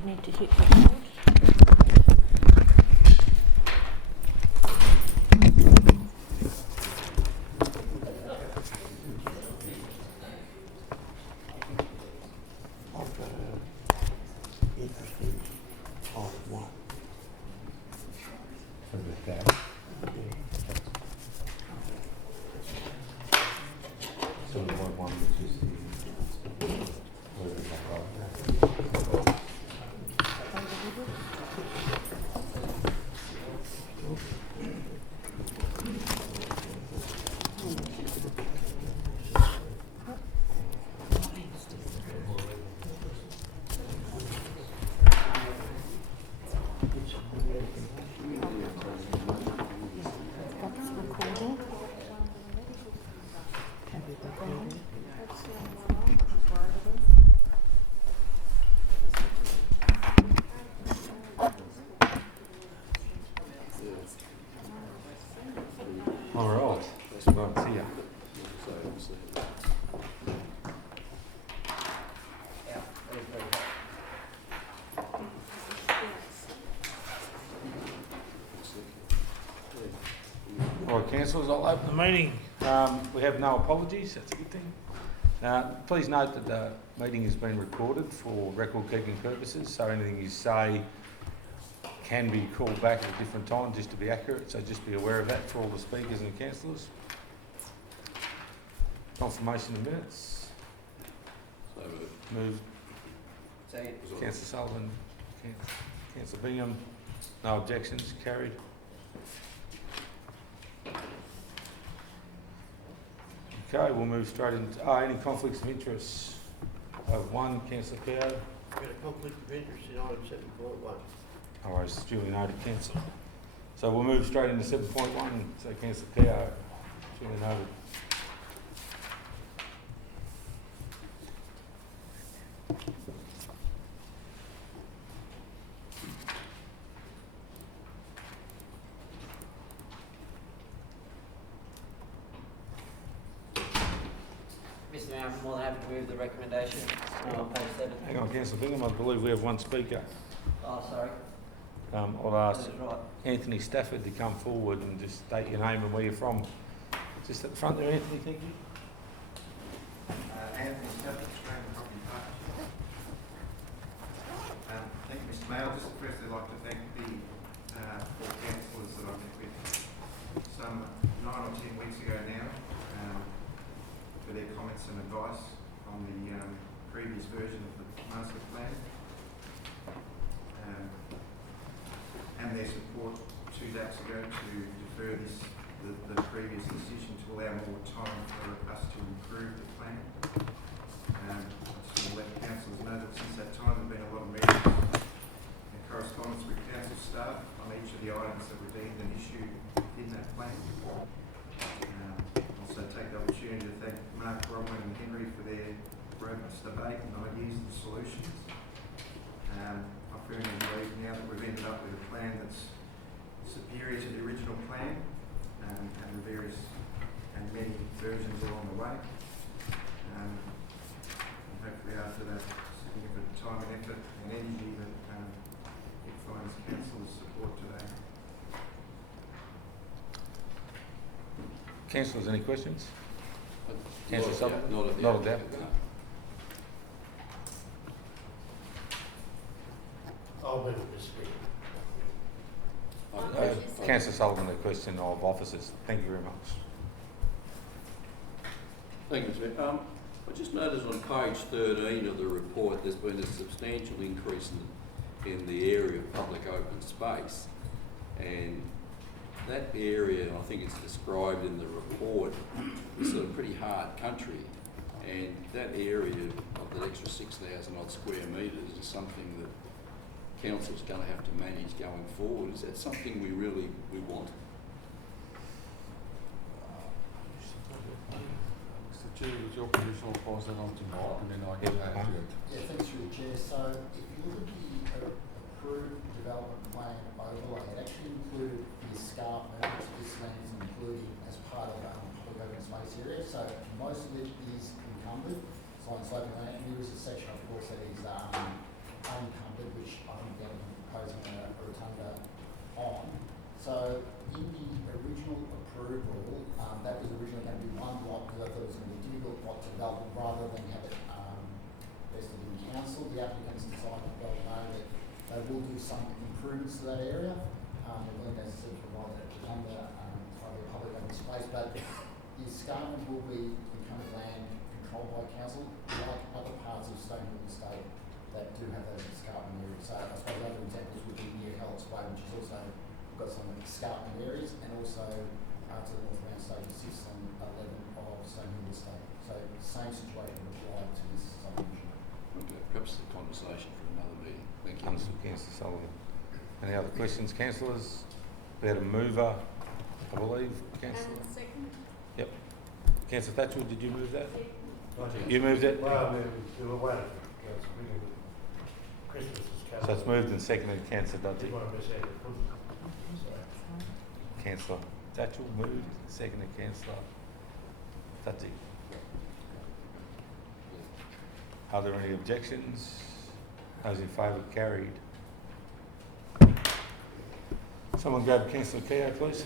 you need to hit record. I've got an interesting of one. With that. So the one which is where is that right? That's recording. All right. Right, see ya. All right, councillors, I'll open the meeting. We have no apologies, that's a good thing. Please note that the meeting has been recorded for record-keeping purposes, so anything you say can be called back at a different time just to be accurate, so just be aware of that for all the speakers and councillors. Confirmation of minutes. So Moved. Second. Councillor Sullivan, Councillor Bingham, no objections, carried. Okay, we'll move straight into, any conflicts of interest? One, Councillor Cow. I've got a conflict of interest in item 7.1. All right, it's duly noted, councillor. So we'll move straight into 7.1, so Councillor Cow, duly noted. Mr. Mayor, I'm more than happy to move the recommendation on page 7. Hang on, Councillor Bingham, I believe we have one speaker. Oh, sorry. I'll That ask is right. Anthony Stafford to come forward and just state your name and where you're from. Just at the front there, Anthony, thank you. Anthony Stafford, Australian Property Partnership. Thank you, Mr. Mayor. I'd just firstly like to thank the four councillors that I met with some 9 or 10 weeks ago now for their comments and advice on the previous version of the master plan and their support 2 days ago to defer the previous decision to allow more time for us to improve the plan. I just want to let councillors know that since that time there have been a lot of meetings and correspondence with council staff on each of the items that were deemed an issue in that plan. Also take the opportunity to thank Mark, Robin and Henry for their robust debate and ideas and solutions. I firmly believe now that we've ended up with a plan that's superior to the original plan and the various and many versions along the way. And hopefully after that significant time and effort and energy that it finds council's support today. Councillors, any questions? Councillor Sullivan? Not a Not a doubt. I'll move it, Mr. Speaker. Councillor Sullivan, a question of officers. Thank you very much. Thank you, Mr. Mayor. I just noticed on page 13 of the report there's been a substantial increase in the area of public open space, and that area, I think it's described in the report, is sort of pretty hard country, and that area of that extra 6,000 odd square metres is something that council's going to have to manage going forward. Is that something we want? Mr. Chair, with your permission, I'll pass that on to Mark and then I can add to it. Yeah, thanks through the chair. So if you look at the approved development plan overlay, it actually included the escarpment to this land is including as part of public open space area. So most of it is encumbered. So on sloping land, there is a section of course that is unencumbered, which to develop it rather than have it vested in council. The applicants decided to go know that they will do some improvements to that area. They're going to provide that under public open space, but the escarpment will be become land controlled by council, like other parts of Stonehill Estate that do have those escarpment areas. So I suppose other examples would be near Helps Way, which is also got some escarpment areas, and also to the north around stage 6 and 11 of Stonehill Estate. So same situation applied to this subdivision. Okay, perhaps the conversation for another meeting. Thank you. Councillor Sullivan. Any other questions, councillors? We had a mover, I believe, councillor. Second. Yep. Councillor Thatchell, did you move that? Not You moved it? Well, we were waiting for Council William with Christmas is coming. So it's moved and seconded, councillor Dudley. Didn't want to miss out. Sorry. Councillor Thatchell moved, seconded councillor Dudley. Are there any objections? Those in favour carried. Someone grab councillor Keogh, please.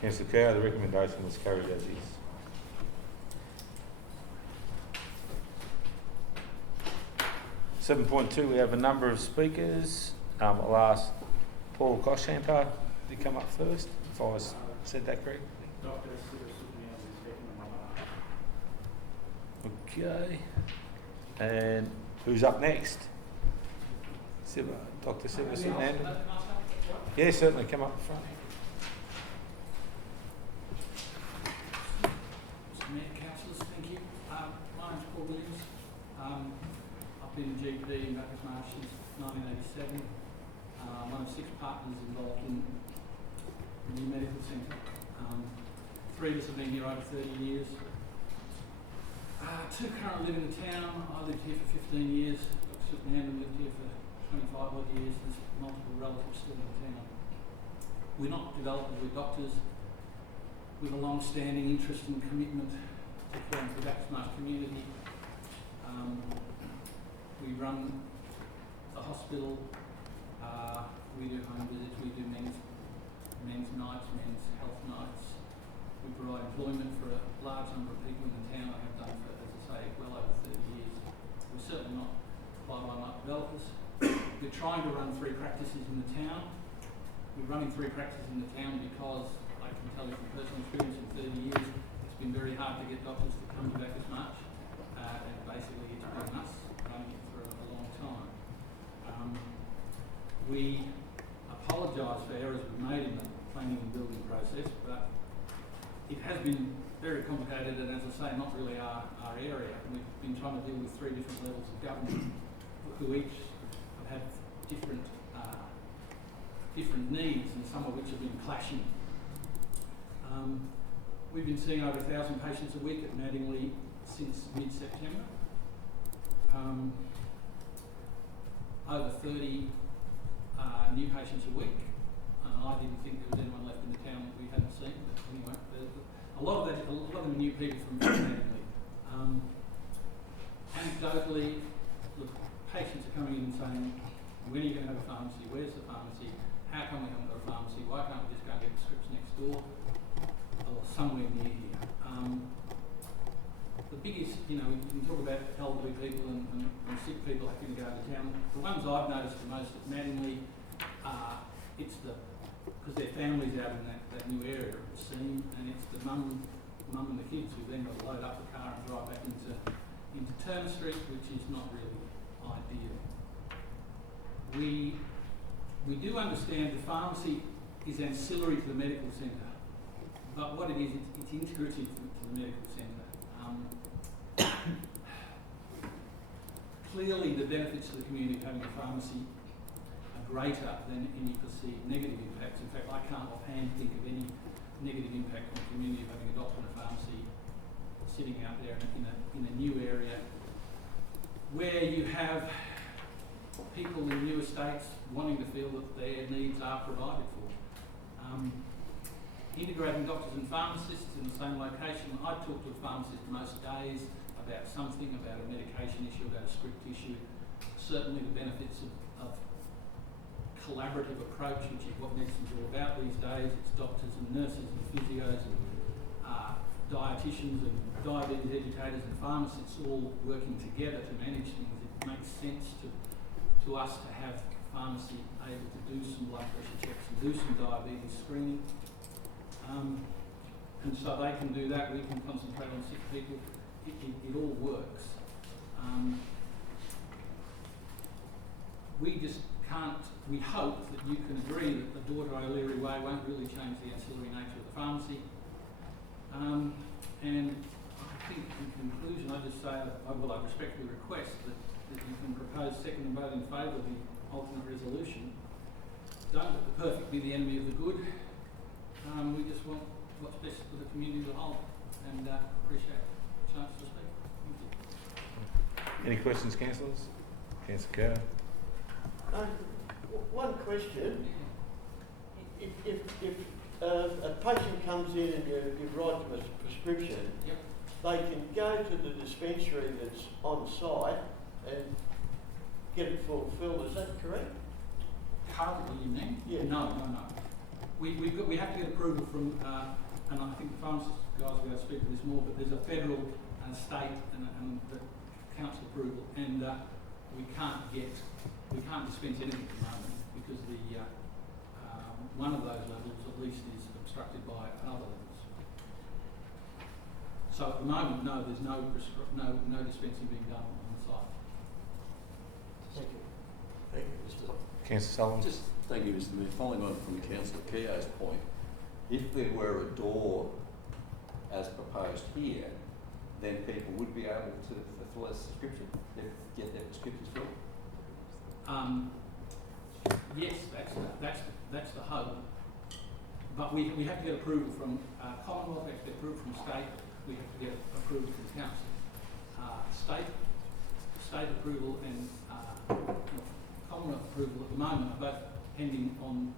Councillor Keogh, the recommendation was carried as is. Seven point two, we have a number of speakers. I'll ask Paul Koshamper to come up first, if I said that correctly. Okay. And who's up next? Dr. Siva Sutnandon? Yeah, certainly, come up front. Mr Mayor, councillors, thank you. My name's Paul Williams. I've been a GP in Bacchus Marsh since 1987. One of 6 partners involved in the new medical centre. 3 of us have been here over 30 years. 2 currently live in the town. I lived here for 15 years. Dr. Sutnandon lived here for 25 odd years. There's multiple relatives still in the town. We're not developers, we're doctors with a long-standing interest and commitment to caring for the Bacchus Marsh community. We run the hospital, we do home visits, we do men's nights, men's health nights. We provide employment for a large number of people in the town. I have done for, as I say, well over 30 years. We're certainly not fly-by-night developers. We're trying to run 3 practices in the town. We're running 3 practices in the town because I can tell you from personal experience in 30 years, it's been very hard to get doctors to come to Bacchus Marsh, and basically it's been us running it for a long time. We apologise for errors we've made in the planning and building process, but it has been very complicated and, as I say, not really our area. We've been trying to deal with 3 different levels of government who each have had different needs, and some of which have been clashing. We've been seeing over 1,000 patients a week at Mattingly since mid-September. Over 30 new patients a week. I didn't think there was anyone left in the town that we hadn't seen, but anyway, a lot of them are new people from Mattingly. Anecdotally, look, patients are coming in and saying, when are you going to have a pharmacy? Where's the pharmacy? How come we haven't got a pharmacy? Why can't we just go and get the scripts next door or somewhere near here? The biggest, we can talk about elderly people and sick people having to go to town. The ones I've noticed the most at Mattingly, because their families out in that new area of the scene, and it's the mum and the kids who then got to load up the car and drive back into Turner Street, which is not really ideal. We do understand the pharmacy is ancillary to the medical centre, but what it is, it's integrative to the medical centre. Clearly, the benefits to the community of having a pharmacy are greater than any perceived negative impacts. In fact, I can't offhand think of any negative impact on the community of having a doctor and a pharmacy sitting out there in a new area where you have people in new estates wanting to feel that their needs are provided for. integrating doctors and pharmacists in the same location. I talk to a pharmacist most days about something, about a medication issue, about a script issue. Certainly the benefits of collaborative approach, which is what medicine's all about these days. It's doctors and nurses and physios and dietitians and diabetes educators and pharmacists all working together to manage things. It makes sense to us to have pharmacy able to do some blood pressure checks and do some diabetes screening. And so they can do that, we can concentrate on sick people. It all works. We just can't, we hope that you can agree that the Daughter O'Leary way won't really change the ancillary nature of the pharmacy. And I think in conclusion, I just say, I respectfully request that you can propose second and vote in favour of the alternate resolution. Don't let the perfect be the enemy of the good. We just want what's best for the community as a whole, and appreciate the chance to speak. Thank you. Any questions, councillors? Councillor Kerr? One question. If a patient comes in and you write them a prescription, Yep. they can go to the dispensary that's on site and get it fulfilled. Is that correct? Partly, you mean? Yeah. No. We have to get approval from, and I think the pharmacist guys are going to speak to this more, but there's a federal and a state and the council approval, and we can't dispense anything at the moment because the one of those levels at least is obstructed by other levels. So at the moment, no, there's no dispensing being done on the site. Thank you. Thank you, Mr. Councillor Sullivan? Just thank you, Mr. Mayor. Following on from Councillor Keogh's point, if there were a door as proposed here, then people would be able to fulfil a subscription, get their prescriptions filled. Yes, that's the hope. But we have to get approval from Commonwealth, we have to get approval from state, we have to get approval from the council. State approval and Commonwealth approval at the moment are both pending on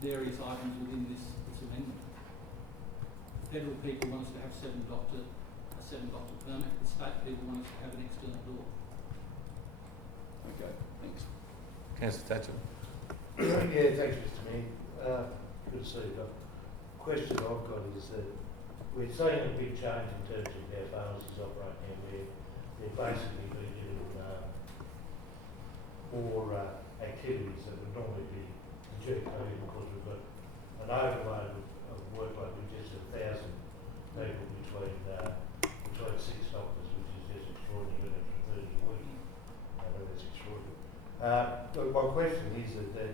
various items within this amendment. The federal people want us to have a seven doctor permit. The state people want us to have an external door. Okay, thanks. Councillor Thatcher? Yeah, thanks, Mr. Mayor. Good to see you. The question I've got is that we're seeing a big change in terms of how pharmacies operate now, where they're basically being given more activities that would normally be adjudicated because we've got an overload of workload with just 1,000 people between 6 doctors, which is just extraordinary, for 30 a week. I know that's extraordinary. Look, my question is that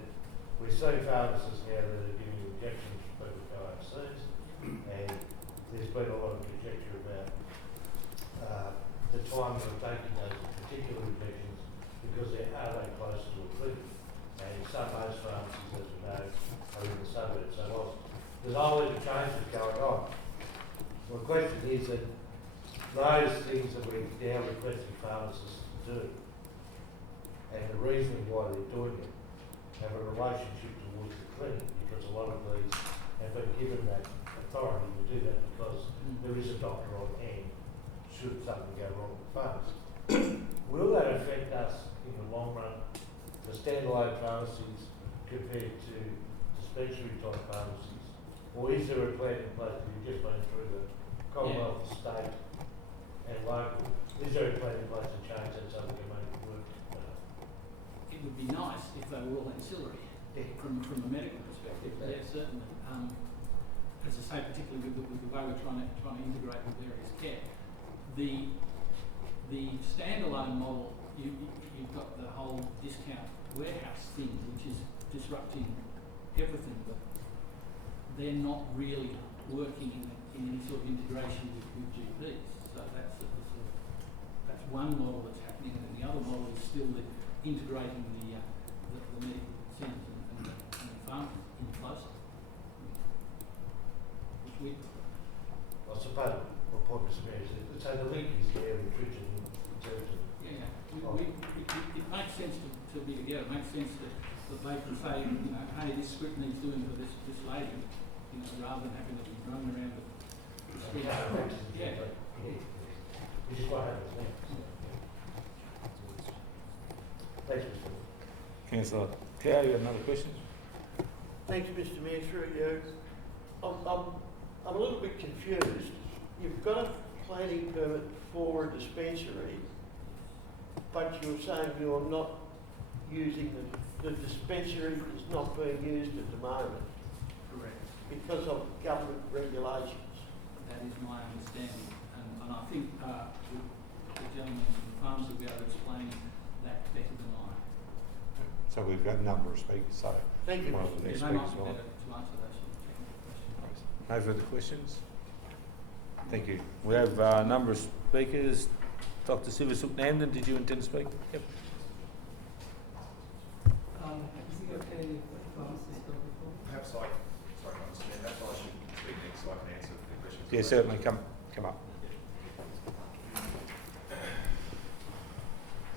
we're seeing pharmacists now that are giving injections for people who go overseas, and there's been a lot of conjecture about the time of taking those particular injections because are they close to a clinic? And some most pharmacies, as we know, are in the suburbs. So there's a whole lot of changes going on. My question is that those things that we're now requesting pharmacists to do, and the reason why they're doing it, have a relationship towards the clinic, because a lot of these have been given that authority to do that because there is a doctor on hand should something go wrong with the pharmacy. Will that affect us in the long run, the standalone pharmacies compared to dispensary type pharmacies? Or is there a plan in place? We've just been through the Commonwealth, state and local. Is there a plan in place to change that so we can make it work? It would be nice if they were all ancillary from a medical perspective. Yeah, certainly. As I say, particularly with the way we're trying to integrate with various care. The standalone model, you've got the whole discount warehouse thing, which is disrupting everything, but they're not really working in any sort of integration with GPs. So that's one model that's happening, and the other model is still integrating the medical centres and the pharmacies in closer, which we prefer. I suppose my point is, so the link is there with Richard in terms of... Yeah. It makes sense to be together. It makes sense that they can say, hey, this script needs doing for this lady, you know, rather than having to be thrown around the street. Yeah. Which is what happens now. Thanks, Mr. Councillor Cow, you have another question? Thanks, Mr Mayor, through you. I'm a little bit confused. You've got a planning permit for a dispensary, but you're saying you're not using the dispensary is not being used at the moment Correct. because of government regulations. That is my understanding, and I think the gentleman from the farms will be able to explain that better than I. So we've got a number of speakers, so Thank you. one of the Yeah, next they speakers might be will. better to answer those sort of technical questions. No further questions? Thank you. We have a number of speakers. Dr. Sivasulknandhan, did you intend to speak? Yep. Is it okay if pharmacists go before? Perhaps I, sorry, Mr. Chair, perhaps I should speak next so I can answer the questions. Yeah, certainly. Come up.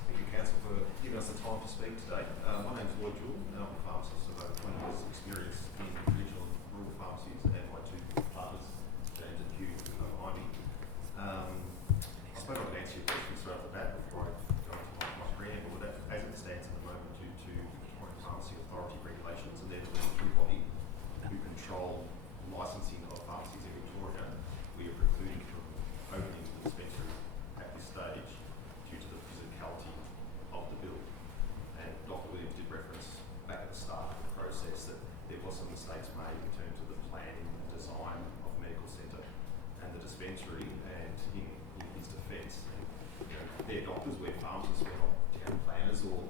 Thank you, Council, for giving us the time to speak today. My name is Lloyd Jewell, and I'm a pharmacist of over 20 years' experience in regional and rural pharmacies, and my two partners, James and Hugh, are behind me. I suppose I can answer your questions straight off the bat before I go into my preamble, but as it stands at the moment, due to Victorian Pharmacy Authority regulations, and they're the regulatory body who control licensing of pharmacies in Victoria, we are precluded from opening the dispensary at this stage due to the physicality of the bill. And Dr. Williams did reference back at the start of the process that there was some mistakes made in terms of the planning and design of the medical centre and the dispensary, and in his defence, you know, they're doctors, we're pharmacists, we're not town planners or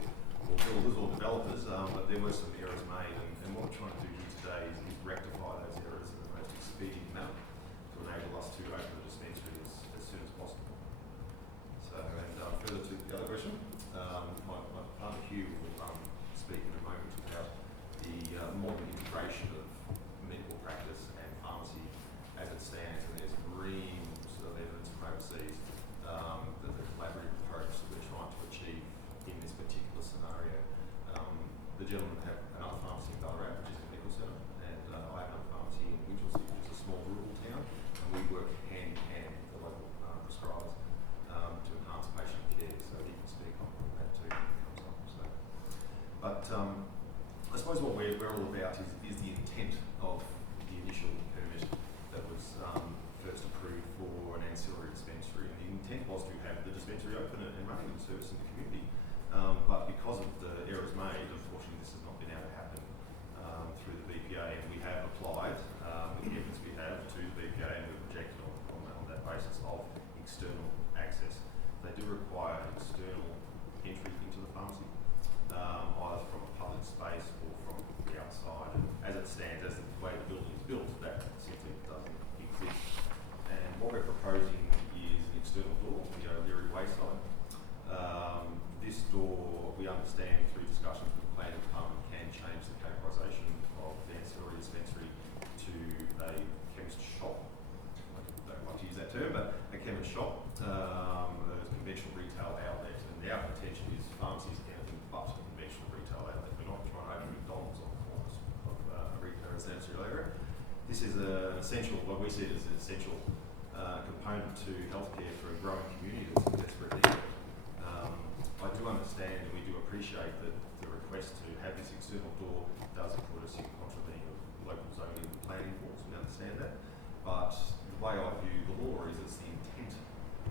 builders or developers, but there were some errors made, and what we're trying to do here today is rectify those errors in the most expedient manner to enable us to open the dispensary as soon as possible. So, and further to the other question, my partner Hugh will speak in a moment about the modern integration of medical practice and pharmacy as it stands, and there's green sort of evidence from overseas that the collaborative approach that we're trying to achieve in this particular scenario. The gentlemen have another pharmacy in Ballarat, which is a medical centre, and I have another pharmacy in Winchelsea, which is a small rural town, and we work hand in hand with the local prescribers to enhance patient care, so he can speak on that too when it comes up. So, but I suppose what we're all about is the intent of the initial permit that was first approved for an ancillary dispensary, and the intent was to have the dispensary open and running and servicing the community. But because of the errors made, unfortunately this has not been able to happen through the BPA, and we have applied with the evidence we have to the BPA, and we've rejected on that basis of external access. They do require an external entry into the pharmacy, either from a public space or from the outside. And as it stands, as the way the building is built, that simply doesn't exist. And what we're proposing is an external door on the O'Leary Wayside. This door, we understand through discussions with the planning department, can change the categorisation of the ancillary dispensary to a chemist shop. I don't like to use that term, but a chemist shop, a conventional retail outlet, and our intention is pharmacies anything but a conventional retail outlet. We're not trying to open McDonald's on the corners of a retail residential area. This is an essential, what we see it as an essential component to healthcare for a growing community that's in desperate need. I do understand and we do appreciate that the request to have this external door does put us in contravening of local zoning and planning laws. We understand that. But the way I view the law is it's the intent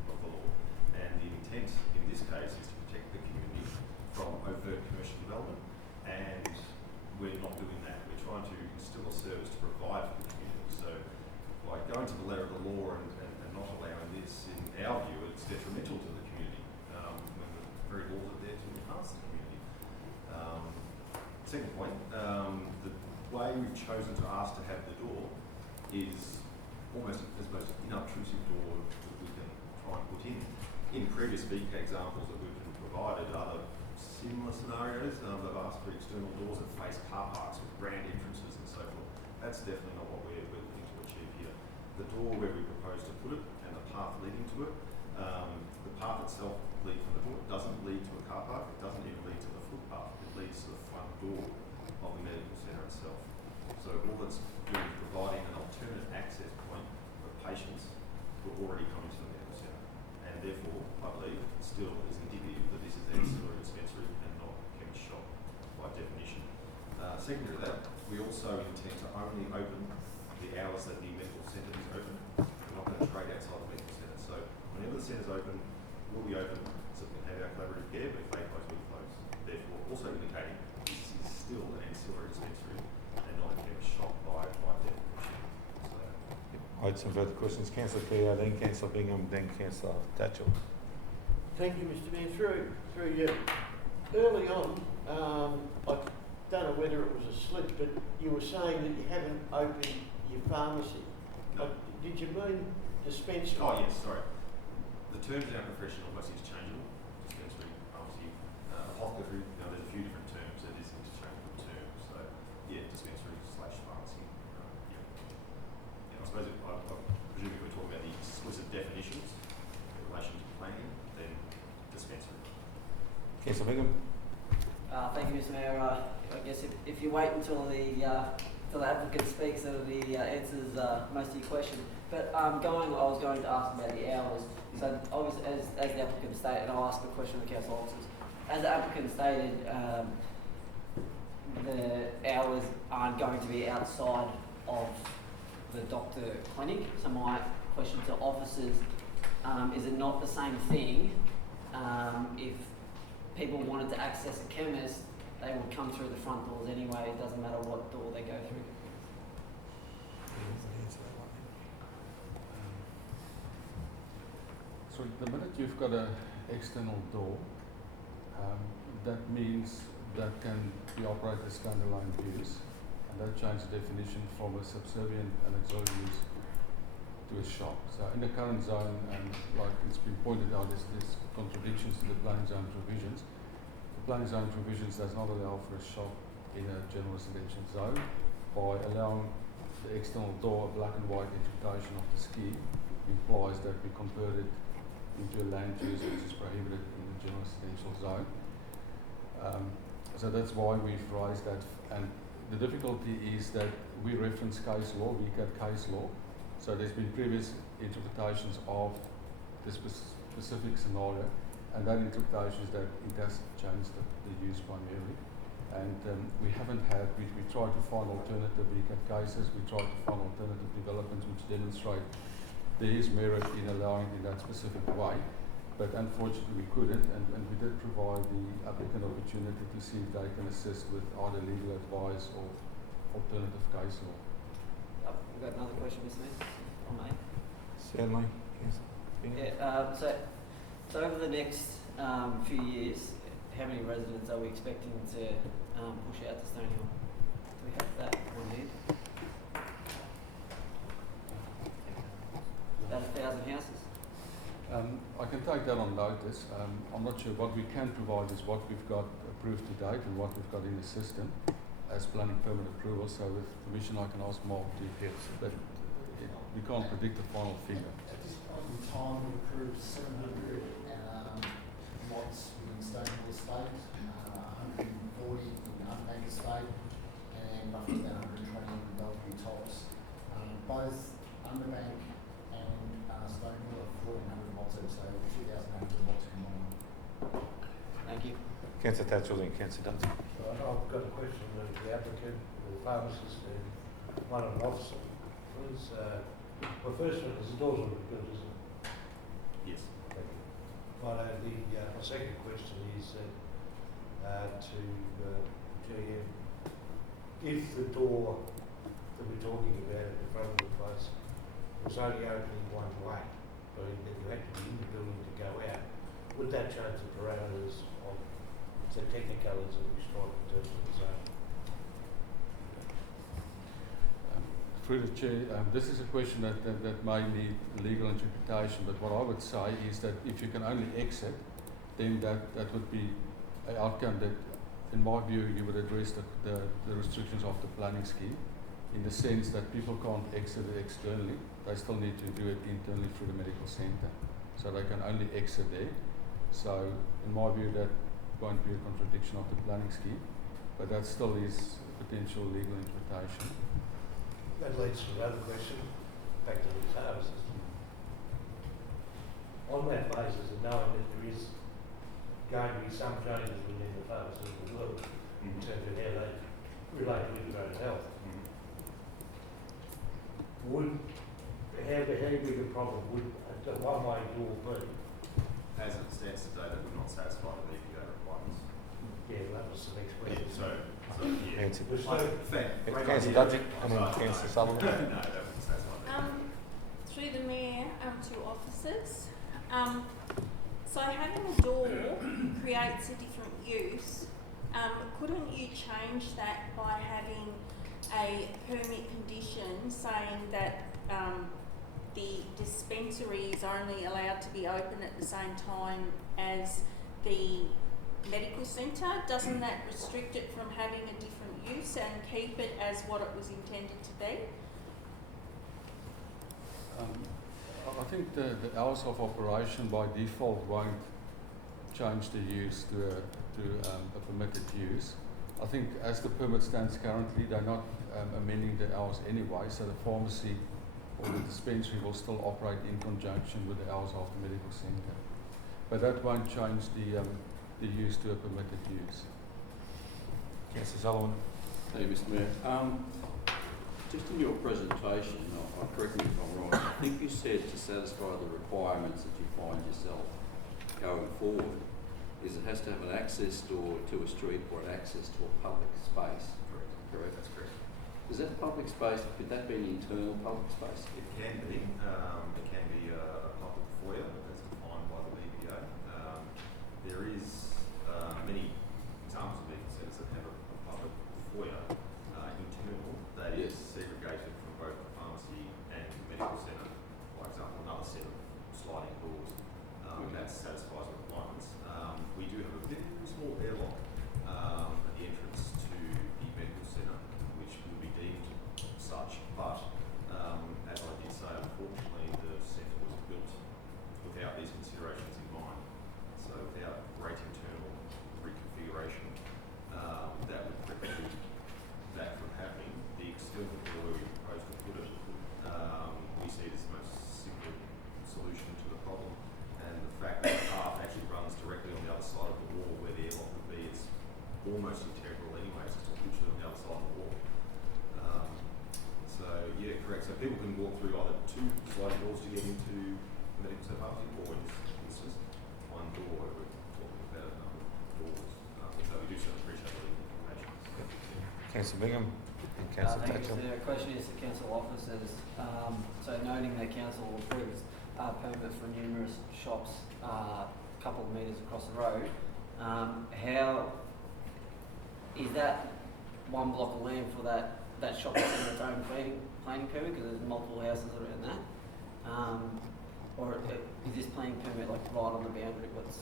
of the law. And the intent in this case is to protect the community from overt commercial development. And we're not doing that. We're trying to instill a service to provide for the community. So by going to the letter of the law and not allowing this, in our view, it's detrimental to the community. When the very laws are there to enhance the community. Second point, the way we've chosen to ask to have the door is almost as most unobtrusive door that we can try and put in. In previous VCA examples that we've been provided, other similar scenarios, they've asked for external doors that face car parks with grand entrances and so forth. That's definitely not what we're looking to achieve here. The door where we propose to put it and the path leading to it, the path itself leads from the door. It doesn't lead to a car park. It doesn't even lead to the footpath. It leads to the front door of the medical centre itself. So all that's doing is providing a still is indicative that this is an ancillary dispensary and not chemist shop by definition. Secondary to that, we also intend to only open the hours that the medical centre is open. We're not going to trade outside the medical centre. So whenever the centre is open, we'll be open so we can have our collaborative care, but if they close, we close. Therefore, also indicating this is still an ancillary dispensary and not a chemist shop by definition. So, I had some further questions. Councillor Keogh, then Councillor Bingham, then Councillor Tatchell. Thank you, Mr Mayor. Through you. Early on, I don't know whether it was a slip, but you were saying that you haven't opened your pharmacy. No. Did you mean dispensary? oh yes, sorry. The terms in our profession are almost interchangeable. Dispensary, pharmacy, apothecary, there's a few different terms that is interchangeable terms. So yeah, dispensary / pharmacy. I suppose I presume if we're talking about the explicit definitions in relation to planning, then dispensary. Councillor Bingham. Thank you, Mr Mayor. I guess if you wait until the applicant speaks, that'll be answers most of your questions. But I was going to ask about the hours. So obviously, as the applicant stated, I'll ask the question of the council officers. As the applicant stated, the hours aren't going to be outside of the doctor clinic. So my question to officers, is it not the same thing if people wanted to access a chemist, they would come through the front doors anyway, it doesn't matter what door they go through? So the minute you've got an external door, that means that can be operated as standalone views, and that changes the definition from a subservient and auxiliary use to a shop. So in the current zone, and like it's been pointed out, there's contradictions to the planning zone provisions. The planning zone provisions does not allow for a shop in a general residential zone. By allowing the external door, a black and white interpretation of the scheme implies that we convert it into a land use which is prohibited in the general residential zone. So that's why we've raised that. And the difficulty is that we reference case law, we get case law. So there's been previous interpretations of the specific scenario, and that interpretation is that it does change the use primarily. And we haven't had, we tried to find alternative VCAT cases, we tried to find alternative developments which demonstrate there is merit in allowing it in that specific way, but unfortunately we couldn't, and we did provide the applicant opportunity to see if they can assist with either legal advice or alternative case law. We've got another question, Mr Mayor, if I may. Certainly. Yeah, so over the next few years, how many residents are we expecting to push out to Stony Hill? Do we have that on hand? About 1,000 houses? I can take that on notice. I'm not sure. What we can provide is what we've got approved to date and what we've got in the system as planning permit approval. So with permission, I can ask Mark to but we can't predict the final figure. At this point in time, we approved 700 lots within Stony Hill Estate, 140 in Unbank Estate, and roughly about 120 in Bellevue Tops. Both Underbank and Stony Hill are 1,400 lots each, so 2,800 lots combined. Thank you. Councillor Tatchell, then Councillor Dunn. Right, I've got a question of the applicant, the pharmacist, and one of the officer. Please, well, first one is the doors on the built, isn't it? Yes. Thank you. My second question is to GM. If the door that we're talking about at the front of the place was only opening one way, but you had to be in the building to go out, would that change the parameters of the technicalities that we strike in terms of the zone? Through the Chair, this is a question that may need legal interpretation, but what I would say is that if you can only exit, then that would be an outcome that, in my view, you would address the restrictions of the planning scheme, in the sense that people can't exit it externally, they still need to do it internally through the medical centre. So they can only exit there. So, in my view, that won't be a contradiction of the planning scheme, but that still is potential legal interpretation. That leads to another question, back to the pharmacist. On that basis, and knowing that there is going to be some changes within the pharmaceutical world in terms of how they relate to integrated health. Would, how big a problem would a one-way door be? As it stands today, that would not satisfy the EPA requirements. Yeah, that was the next question. So yeah. Answer. There's I no, think, Councillor Dudgeon and then Councillor Sullivan. No, that wouldn't satisfy the Through the mayor, to officers. So having a door creates a different use. Couldn't you change that by having a permit condition saying that the dispensary is only allowed to be open at the same time as the medical centre? Doesn't that restrict it from having a different use and keep it as what it was intended to be? I think the hours of operation by default won't change the use to a permitted use. I think as the permit stands currently, they're not amending the hours anyway, so the pharmacy or the dispensary will still operate in conjunction with the hours of the medical centre. But that won't change the use to a permitted use. Councillor Sullivan. Thank you, Mr Mayor. Just in your presentation, I'll correct me if I'm wrong, I think you said to satisfy the requirements that you find yourself going forward, is it has to have an access door to a street or an access to a public space. Correct? That's correct. Is that public space, could that be an internal public space? It can be. It can be a public foyer that's defined by the EPA. There is many examples of medical centres that have a public foyer internal that is segregated from both the pharmacy and the medical centre. For example, another set of sliding doors that satisfies the requirements. We do have a very small airlock at the entrance to the medical centre, which will be deemed such, but as I did say, unfortunately the centre was built without these considerations in mind. So without great internal reconfiguration, that would preclude that from happening. The external door where we propose to put it, we see it as the most simple solution to the problem. And the fact that the path actually runs directly on the other side of the wall where the airlock would be, it's almost integral anyway, so it's literally on the other side of the wall. So yeah, correct. So people can walk through either two sliding doors to get into the medical centre pharmacy, or in this instance, one door. We're talking about a number of doors. So we do certainly appreciate the information. Councillor Bingham and Councillor Thank you. Thatcher. The question is to council officers. So noting that council approves permit for numerous shops a couple of metres across the road, how is that one block of land for that shop that's in its own planning permit, because there's multiple houses around that? Or is this planning permit like right on the boundary? What's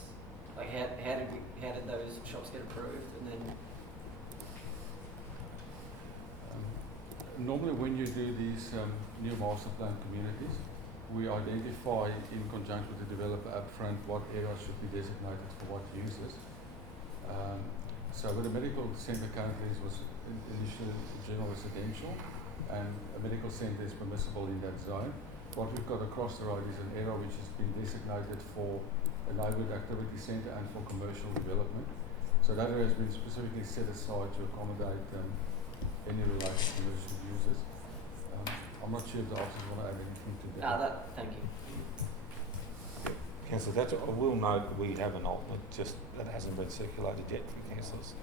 like how did those shops get approved? And then Normally when you do these new master plan communities, we identify in conjunction with the developer upfront what areas should be designated for what uses. So with the medical centre currently it was initially general residential, and a medical centre is permissible in that zone. What we've got across the road is an area which has been designated for a neighbourhood activity centre and for commercial development. So that area has been specifically set aside to accommodate any related commercial users. I'm not sure if the officers want to add anything to that. thank you. Councillor Thatcher, I will note that we have an alternate just that hasn't been circulated yet from councillors.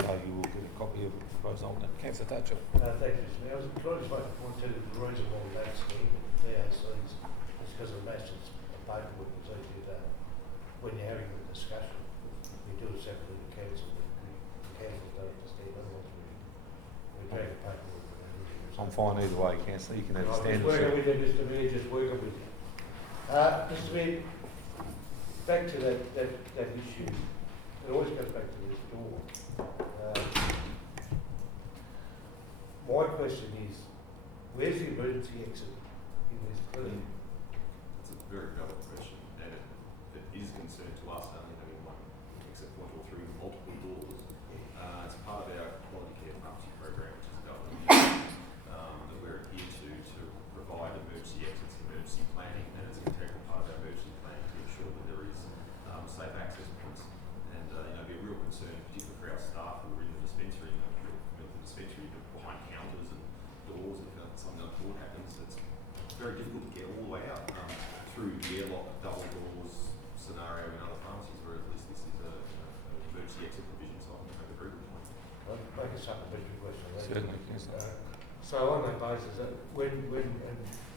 So you will get a copy of the proposed alternate. Councillor Thatcher. thank you, Mr Mayor. I was trying to make a point to the reason why we don't scheme VACs is because of the masses of paperwork that's easier to, when you're having the discussion, you do it separately to council. The council don't understand, otherwise we drag the paperwork. I'm fine either way, councillor. You can I'm understand. just working with you, Mr Mayor, just working with you. Mr Mayor, back to that issue, it always goes back to this door. My question is, where's the emergency exit in this clinic? It's a very valid question, and it is a concern to us only having one exit point or through multiple doors. It's part of our quality care pharmacy program, which is government that we're adhered to provide emergency exits, emergency planning, and it's an integral part of our emergency plan to ensure that there is safe access points.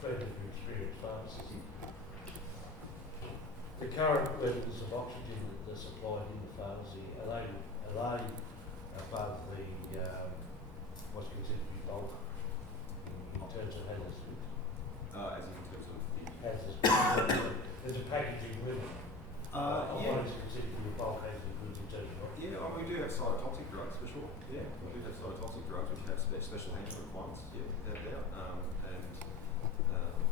speaking from experienced pharmacists, the current levels of oxygen that are supplied in the pharmacy, are they above the, what's considered to be bulk in terms of hazardous goods? As in terms of the... Hazardous goods. There's a packaging limit. yeah. What is considered to be bulk hazardous goods in terms of oxygen? Yeah, we do have cytotoxic drugs for sure. Yeah, we do have cytotoxic drugs which have special handling requirements. Yeah, without a doubt. And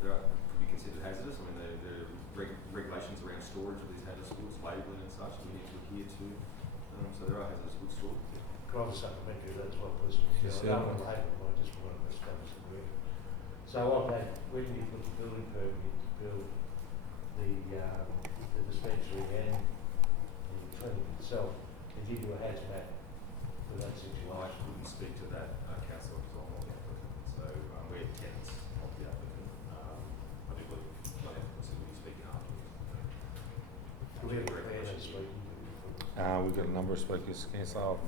there could be considered hazardous. I mean, there are regulations around storage of these hazardous goods, labelling and such, we need to adhere to. So there are hazardous goods stored. Can I just supplementary that as well, please? Yes, I sir. don't want to label, I just want to establish the group. So on that, when you put the building permit to build the dispensary and the clinic itself, they give you a hazmat for that situation. I couldn't speak to that, councillor, because I'm not the applicant. So we're tenants of the applicant. I do believe my applicant will be speaking afterwards. Do we have a plan to speak? We've got a number of speakers, Councillor.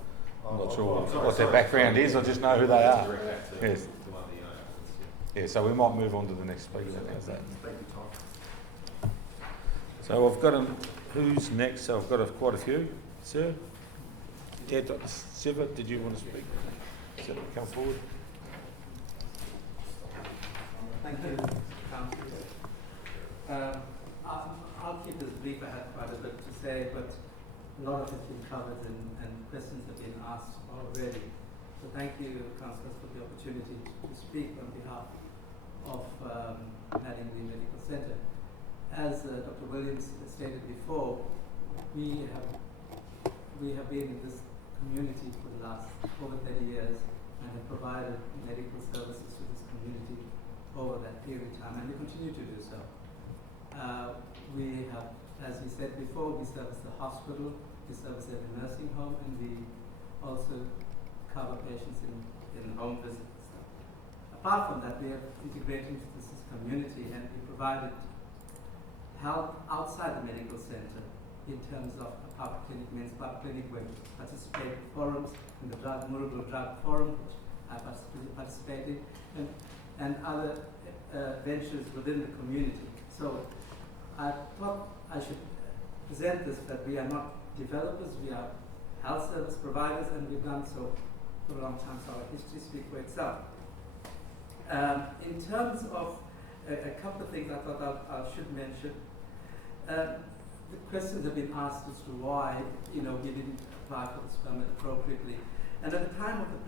I'm not Oh, sure sorry, what their sorry. background is, I just know who they are. Direct that to Yes. one of the applicants. Yeah, so we might move on to the next speaker. How's that? Thank you, Tom. So I've got who's next? So I've got quite a few, sir. Yeah, Dr. Siva, did you want to speak? So come forward. Thank you, Councillor. I'll keep this brief. I have quite a bit to say, but a lot of it's been covered and questions have been asked already. So thank you, Councillors, for the opportunity to speak on behalf of Mattingly Medical Centre. As Dr. Williams stated before, we have been in this community for the last over 30 years and have provided medical services to this community over that period of time, and we continue to do so. We have, as we said before, we service the hospital, we service every nursing home, and we also cover patients in home visits. Apart from that, we have integrated into this community, and we provided help outside the medical center in terms of a public clinic, men's public clinic, where we participate in forums, in the Moorabool Drug Forum, which I participated in, and other ventures within the community. So I thought I should present this, that we are not developers, we are health service providers, and we've done so for a long time, so our history speaks for itself. In terms of a couple of things I thought I should mention, the questions have been asked as to why we didn't apply for this permit appropriately. And at the time of the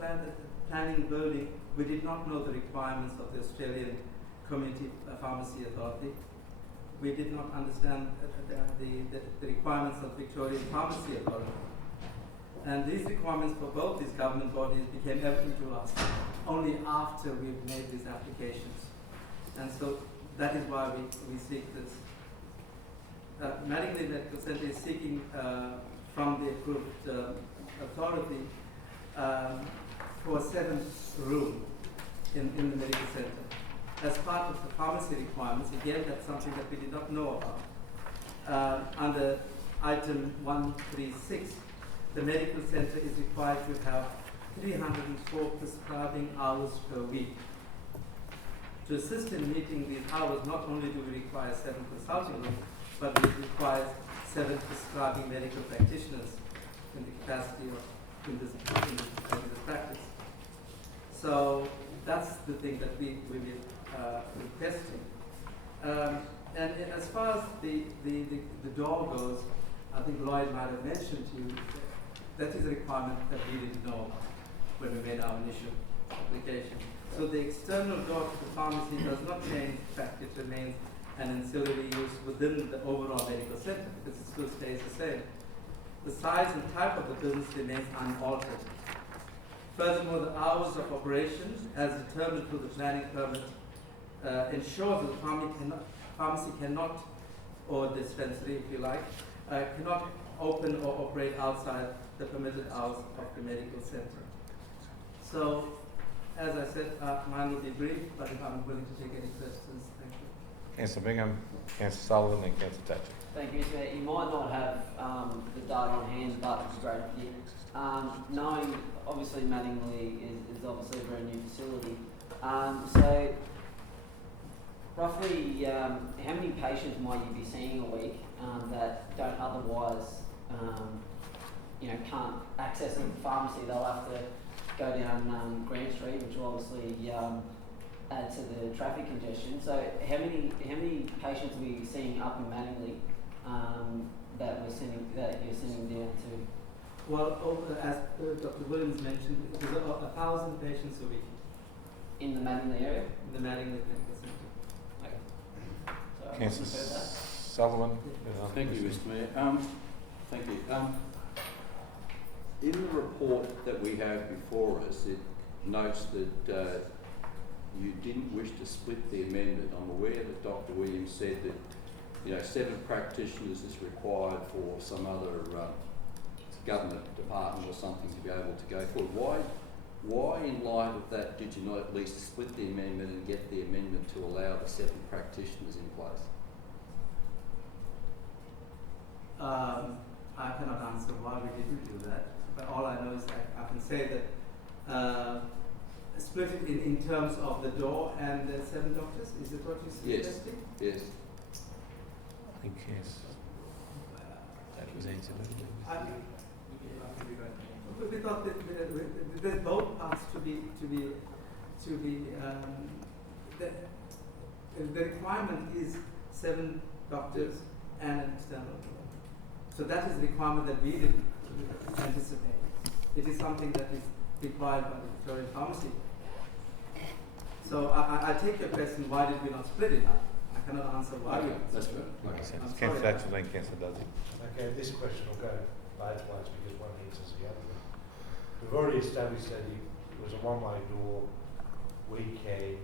planning building, we did not know the requirements of the Australian Community Pharmacy Authority. We did not understand the requirements of Victorian Pharmacy Authority. And these requirements for both these government bodies became evident to us only after we've made these applications. And so that is why we seek this. Mattingly Medical Centre is seeking from the approved authority for a 7th room in the medical centre. As part of the pharmacy requirements, again, that's something that we did not know about. Under item 136, the medical centre is required to have 304 prescribing hours per week. To assist in meeting these hours, not only do we require 7 consulting rooms, but we require 7 prescribing medical practitioners in the capacity of in this practice. So that's the thing that we will requesting. And as far as the door goes, I think Lloyd might have mentioned to you that is a requirement that we didn't know about when we made our initial application. So the external door to the pharmacy does not change. In fact, it remains an ancillary use within the overall medical center because it still stays the same. The size and type of the business remains unaltered. Furthermore, the hours of operation, as determined through the planning permit, ensures that the pharmacy cannot, or dispensary if you like, cannot open or operate outside the permitted hours of the medical center. So, as I said, mine will be brief, but if I'm willing to take any questions, thank you. Councillor Bingham, Councillor Sullivan and Councillor Thatcher. Thank you, Mr. Mayor. You might not have the data on hand, but it's great if you knowing, obviously, Mattingly is obviously a very new facility. So roughly, how many patients might you be seeing a week that don't otherwise, can't access a pharmacy? They'll have to go down Grant Street, which will obviously add to the traffic congestion. So, how many patients are we seeing up in Mattingly that you're sending down to? Well, as Dr. Williams mentioned, there's 1,000 patients a week In the Mattingly area? in the Mattingly Medical Centre. Okay. So I Councillor wasn't heard that. Sullivan. Thank you, Mr Mayor. Thank you. In the report that we have before us, it notes that you didn't wish to split the amendment. I'm aware that Dr. Williams said that 7 practitioners is required for some other government department or something to be able to go forward. Why, in light of that, did you not at least split the amendment and get the amendment to allow the 7 practitioners in place? I cannot answer why we didn't do that, but all I know is I can say that split it in terms of the door and the 7 doctors. Is it what you're suggesting? Yes. I think yes. That was answered. We thought that there's both parts to be the requirement is 7 doctors and an external door. So that is the requirement that we didn't anticipate. It is something that is required by the Victorian Pharmacy. So I take your question, why did we not split it up? I cannot answer why. Okay, that's fair. Councillor Thatcher, then Councillor Dudley. Okay, this question will go both ways because one answers the other. We've already established that it was a one-way door. We can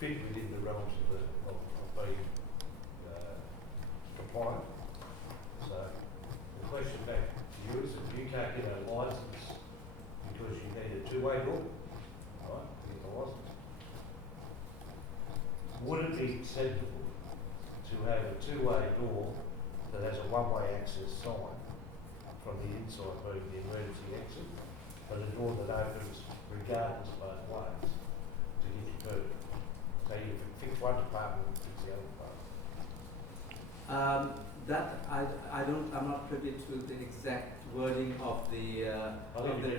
fit within the realms of being compliant. So the question back to you is if you can't get a licence because you need a two-way door, right? You get the licence. Would it be acceptable to have a two-way door that has a one-way access sign from the inside being the emergency exit, but a door that opens regardless both ways to get you through? So you fix one department and fix the other department. I'm not privy to the exact wording of the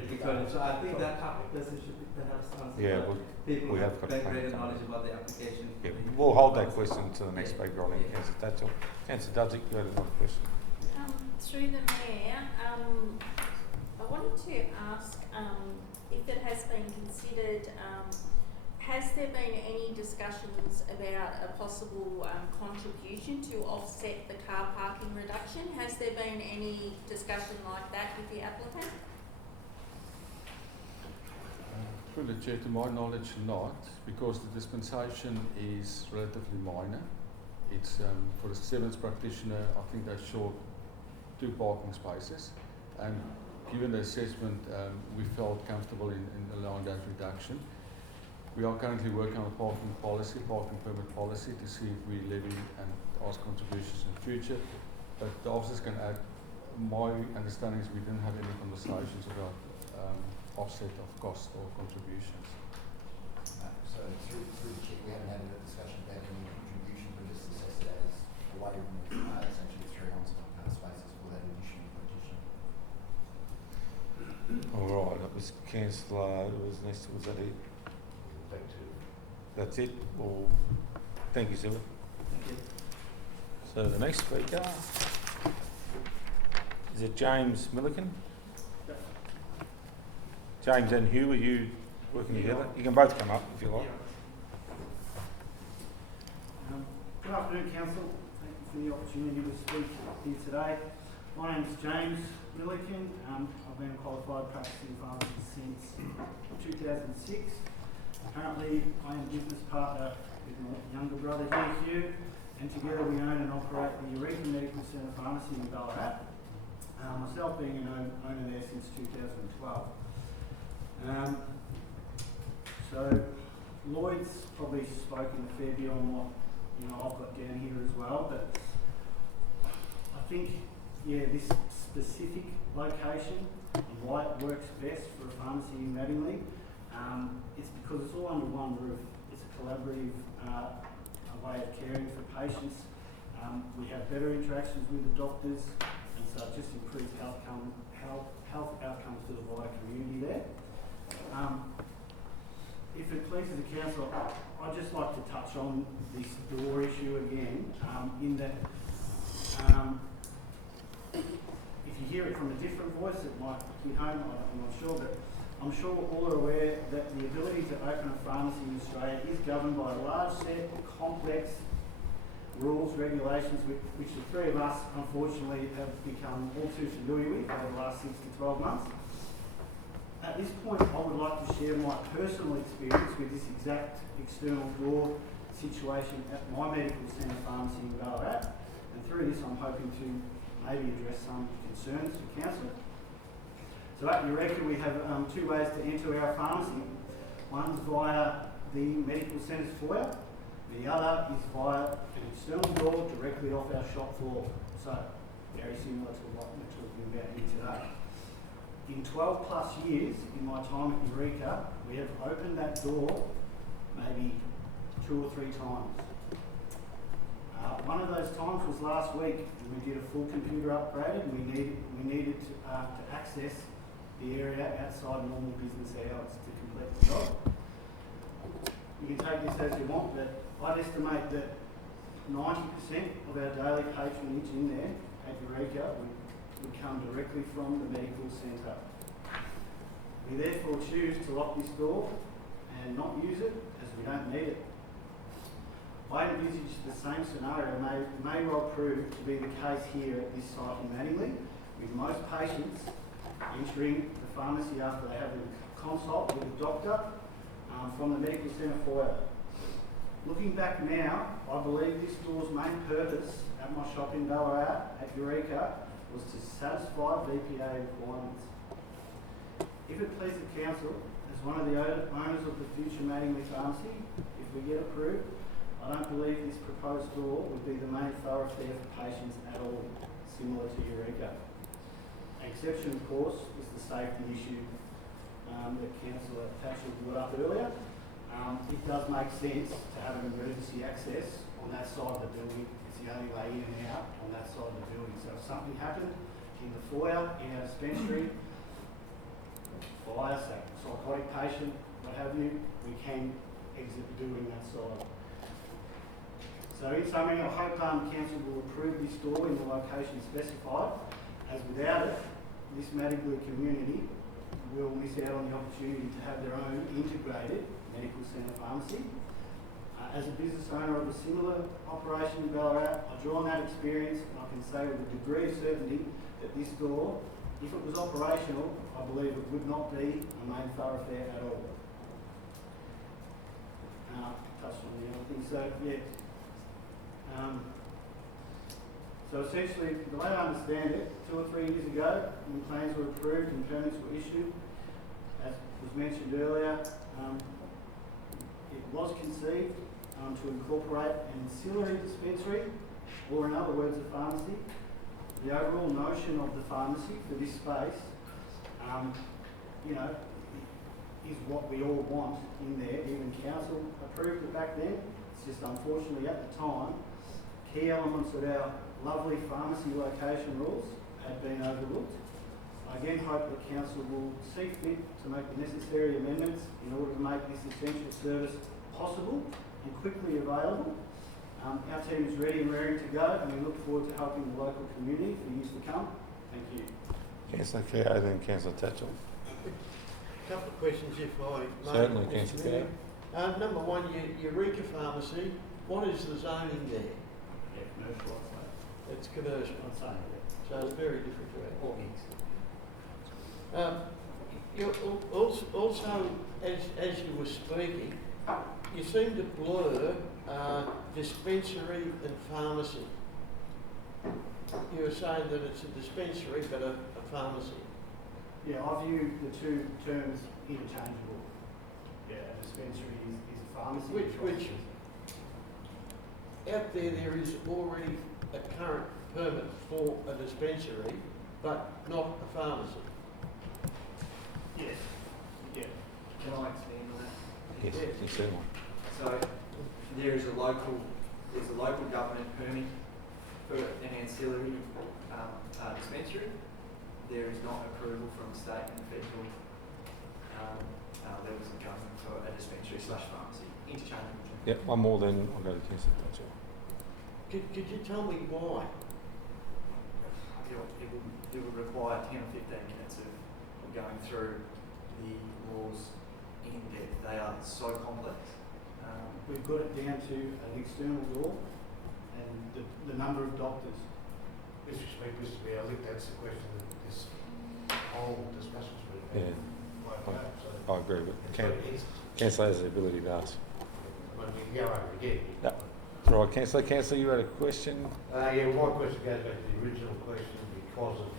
Victorian. So I think that person should be perhaps answered. Yeah, people we have have got greater knowledge about the application. Yeah, we'll hold that question to the next speaker on it, Councillor Thatcher. Councillor Dudley, you had another question. Through the Mayor, I wanted to ask if it has been considered, has there been any discussions about a possible contribution to offset the car parking reduction? Has there been any discussion like that with the applicant? Through the Chair, to my knowledge, not, because the dispensation is relatively minor. It's for the 7th practitioner, I think they're short 2 parking spaces, and given the assessment, we felt comfortable in allowing that reduction. We are currently working on a parking permit policy to see if we levy and ask contributions in the future, but the officers can add. My understanding is we didn't have any conversations about offset of cost or contributions. So through the check, we haven't had a discussion about any contribution, we just assessed it as a way of essentially 3 on-site spaces for that additional partition. All right, that was Councillor, was next, was that it? Back to That's it? Or, thank you, Sylvia. Thank you. So the next speaker, is it James Milliken? James and Hugh, are you working together? You can both come up if you like. Good afternoon, Council. Thank you for the opportunity to speak here today. My name is James Milliken. I've been a qualified practicing pharmacist since 2006. Currently, I am business partner with my younger brother here, Hugh, and together we own and operate the Eureka Medical Centre Pharmacy in Ballarat. Myself being an owner there since 2012. So Lloyd's probably spoken a fair bit on what I've got down here as well, but I think this specific location and why it works best for a pharmacy in Mattingly, it's because it's all under one roof. It's a collaborative way of caring for patients. We have better interactions with the doctors, and so it just improves health outcomes for the wider community there. If it pleases the council, I'd just like to touch on this door issue again, in that if you hear it from a different voice, it might hit home, I'm not sure, but I'm sure all are aware that the ability to open a pharmacy in Australia is governed by a large set of complex rules, regulations, which the three of us, unfortunately, have become all too familiar with over the last 6 to 12 months. At this point, I would like to share my personal experience with this exact external door situation at my medical centre pharmacy in Ballarat, and through this I'm hoping to maybe address some concerns for council. So at Eureka we have 2 ways to enter our pharmacy. One's via the medical centre's foyer, the other is via an external door directly off our shop floor. So very similar to what we're talking about here today. In 12 plus years in my time at Eureka, we have opened that door maybe 2 or 3 times. One of those times was last week, and we did a full computer upgrade, and we needed to access the area outside normal business hours to complete the job. You can take this as you want, but I'd estimate that 90% of our daily patronage in there at Eureka would come directly from the medical centre. We therefore choose to lock this door and not use it as we don't need it. I envisage the same scenario may well prove to be the case here at this site in Manningley, with most patients entering the pharmacy after they have a consult with a doctor from the medical centre foyer. Looking back now, I believe this door's main purpose at my shop in Ballarat at Eureka was to satisfy VPA requirements. If it pleases the council, as one of the owners of the future Mattingley pharmacy, if we get approved, I don't believe this proposed door would be the main thoroughfare for patients at all, similar to Eureka. An exception, of course, is the safety issue that Councillor Thatcher brought up earlier. It does make sense to have an emergency access on that side of the building. It's the only way in and out on that side of the building. So if something happened in the foyer, in our dispensary, fire, say, psychotic patient, what have you, we can exit the building that side. So in summary, I hope Council will approve this door in the location specified, as without it, this Mattingley community will miss out on the opportunity to have their own integrated medical centre pharmacy. As a business owner of a similar operation in Ballarat, I draw on that experience, and I can say with a degree of certainty that this door, if it was operational, I believe it would not be a main thoroughfare at all. Touched on the other thing, so yeah. So essentially, the way I understand it, 2 or 3 years ago, when plans were approved and permits were issued, as was mentioned earlier, it was conceived to incorporate an ancillary dispensary, or in other words, a pharmacy. The overall notion of the pharmacy for this space, is what we all want in there. Even council approved it back then. It's just unfortunately at the time, key elements of our lovely pharmacy location rules had been overlooked. I again hope that council will see fit to make the necessary amendments in order to make this essential service possible and quickly available. Our team is ready and raring to go, and we look forward to helping the local community for years to come. Thank you. Councillor Keogh, then Councillor Tatchell. A couple of questions, if I may. Certainly, Councillor Keogh. Number one, Eureka Pharmacy, what is the zoning there? Yeah, commercial, I'd say. It's commercial. I'd say, yeah. So it's very different to our you also, as you were speaking, you seem to blur dispensary and pharmacy. You were saying that it's a dispensary but a pharmacy. Yeah, I view the 2 terms interchangeable. Yeah, a dispensary is a pharmacy. Which out there is already a current permit for a dispensary, but not a pharmacy. Yes. Yeah. Can I expand on that? Yes, certainly. So there is a local there's a local government permit for an ancillary dispensary. There is not approval from state and federal levels of government for a dispensary / pharmacy. Interchangeable. Yep, one more, then I'll go to Councillor Thatcher. Could you tell me why? It would require 10 or 15 minutes of going through the laws in depth. They are so complex. We've got it down to an external door and the number of doctors. With respect, Mr. Mayor, I think that's the question that this whole discussion's been Yeah. about. So I agree, but it's Councillor has the ability to ask. when we go over again. Yep. Right, Councillor, you had a question? Yeah, well, my question goes back to the original question because of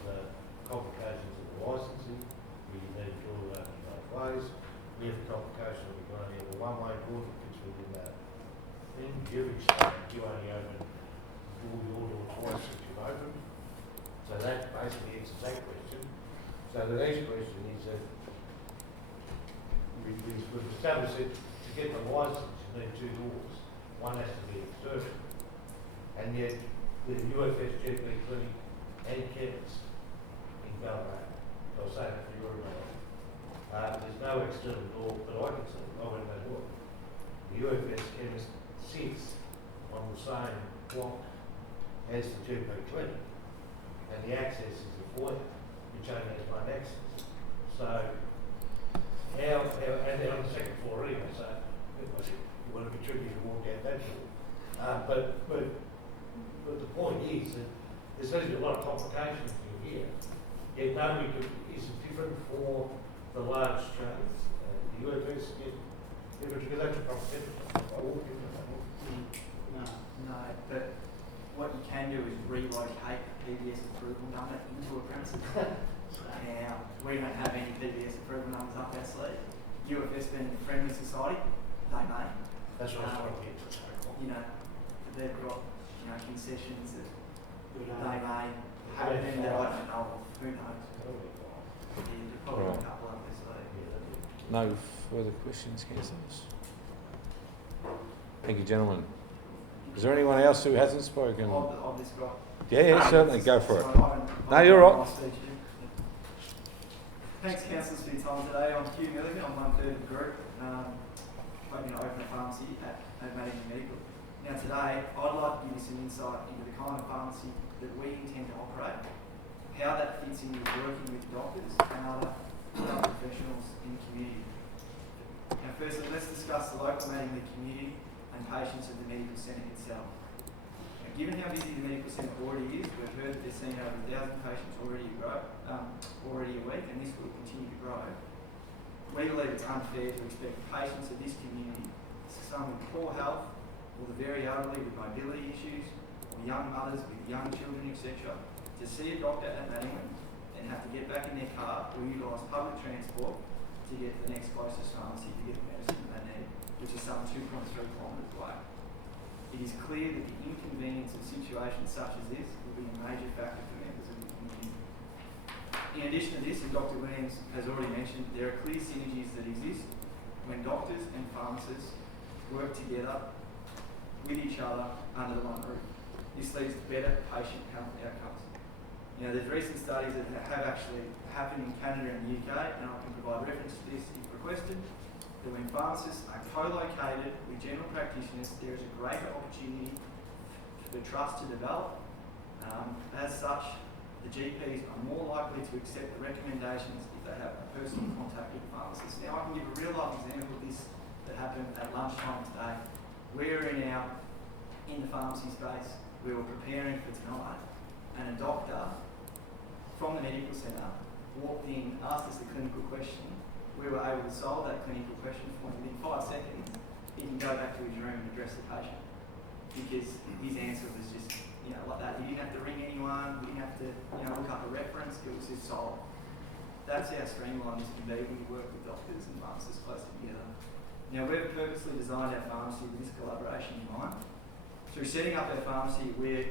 complications of the licensing. We need to do it in both ways. We have the complication of we've only have a one-way door that fits within that thing. You've explained you only open your door twice since you've opened. So that basically answers that question. So the next question is that we've established that to get the licence you need two doors. One has to be external. And yet the UFS GP clinic and chemist in Ballarat, I'll say that for your knowledge, there's no external door that I can see. I went and look. The UFS chemist sits on the same block as the GP clinic, and the access is the foyer, which only has one access. So, and they're on the second floor anyway, so you want to be tricky to walk out that door. But the point is that there's going to be a lot of complications in here. Yet nobody is it different for the large chains. The UFS get different because that's a competition. I walk in No, but what you can do is relocate PBS approval number into a premises. Now, we don't have any PBS approval numbers up our sleeve. UFS being a friendly society, they may. That's what I was trying to get to. You know, they've got, concessions that they may have them that I don't know of. Who knows? Yeah, probably Right. a couple up their sleeve. No further questions, councillors? Thank you, gentlemen. Is there anyone else who hasn't spoken? I've just got... Yeah, certainly, go for it. Sorry, No, you're right. Thanks, councillors, for your time today. I'm Hugh Milligan. I'm 1/3 of the group. Hoping to open a pharmacy at Mattingham Medical. Now today, I'd like to give you some insight into the kind of pharmacy that we intend to operate, how that fits in with working with doctors and other professionals in the community. Now firstly, let's discuss the local Mattingham community and patients of the medical centre itself. Now, given how busy the medical centre already is, we've heard that they're seeing over 1,000 patients already a week, and this will continue to grow. We believe it's unfair to expect patients of this community, some with poor health, or the very elderly with mobility issues, or young mothers with young children, etc., to see a doctor at Mattingham and have to get back in their car or utilise public transport to get to the next closest pharmacy to get the medicine they need, which is some 2.3 kilometres away. It is clear that the inconvenience of situations such as this will be a major factor for members of the community. In addition to this, as Dr. Williams has already mentioned, there are clear synergies that exist when doctors and pharmacists work together with each other under the one roof. This leads to better patient health outcomes. There's recent studies that have actually happened in Canada and the UK, and I can provide reference to this if requested, that when pharmacists are co-located with general practitioners, there is a greater opportunity for trust to develop. As such, the GPs are more likely to accept the recommendations if they have a personal contact with the pharmacist. Now, I can give a real life example of this that happened at lunchtime today. We're in the pharmacy space, we were preparing for tonight, and a doctor from the medical centre walked in, asked us a clinical question. We were able to solve that clinical question for him within 5 seconds. He can go back to his room and address the patient because his answer was just, like that. He didn't have to ring anyone, he didn't have to, look up a reference, it was just solved. That's how streamlined this can be when you work with doctors and pharmacists closely together. Now, we've purposely designed our pharmacy with this collaboration in mind. Through setting up our pharmacy, we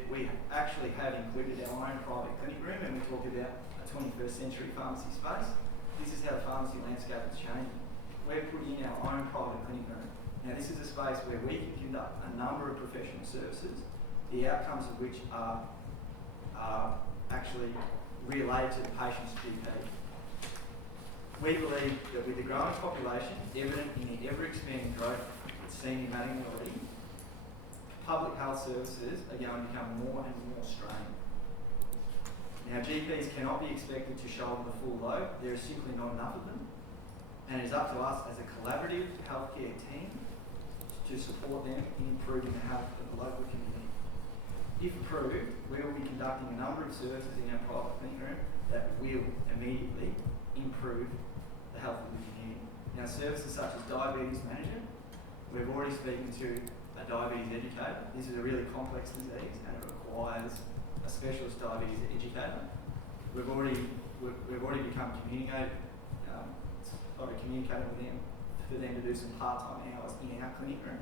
actually have included our own private clinic room, and we talk about a 21st century pharmacy space. This is how the pharmacy landscape is changing. We've put in our own private clinic room. Now, this is a space where we can conduct a number of professional services, the outcomes of which are actually related to the patient's GP. We believe that with the growing population, evident in the ever-expanding growth that's seen in Manning already, public health services are going to become more and more strained. Now, GPs cannot be expected to shoulder the full load. There is simply not enough of them. And it is up to us as a collaborative healthcare team to support them in improving the health of the local community. If approved, we will be conducting a number of services in our private clinic room that will immediately improve the health of the community. Now, services such as diabetes management, we've already spoken to a diabetes educator. This is a really complex disease and it requires a specialist diabetes educator. We've already become communicated with them for them to do some part-time hours in our clinic room.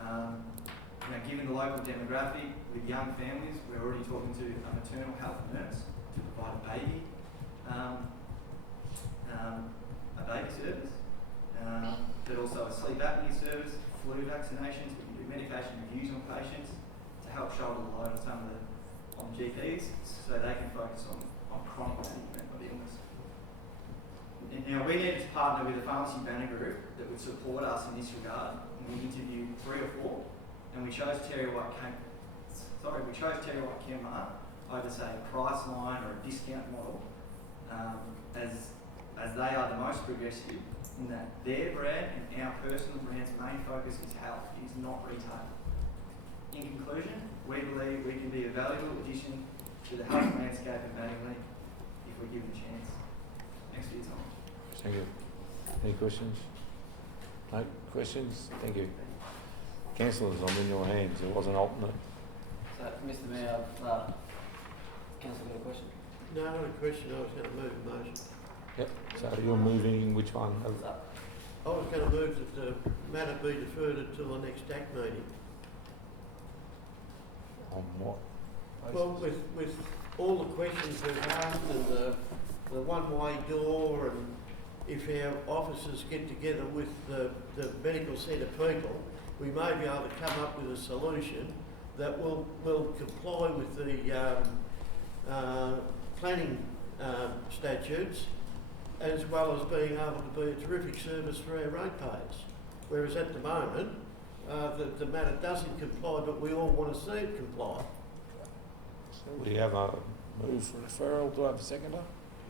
Now, given the local demographic with young families, we're already talking to a maternal health nurse to provide a baby service, but also a sleep apnea service, flu vaccinations. We can do medication reviews on patients to help shoulder the load on GPs so they can focus on chronic management of illness. And now, we needed to partner with a pharmacy banner group that would support us in this regard, and we interviewed 3 or 4, and we chose Terry White Chemmart over, say, a Priceline or a discount model, as they are the most progressive in that their brand and our personal brand's main focus is health, it is not retail. In conclusion, we believe we can be a valuable addition to the health landscape of Mattingly if we're given a chance. Thanks for your time. Thank you. Any questions? No questions? Thank you. Councillors, I'm in your hands. There was an alternate. So, Mr Mayor, Councillor got a question? No, not a question. I was going to move the motion. Yep. So you're moving which one? I was going to move that the matter be deferred until the next ACT meeting. On what? Well, with all the questions we've asked and the one-way door, and if our officers get together with the medical centre people, we may be able to come up with a solution that will comply with the planning statutes, as well as being able to be a terrific service for our ratepayers. Whereas at the moment, the matter doesn't comply, but we all want to see it comply. So we have a move for referral. Do I have a seconder?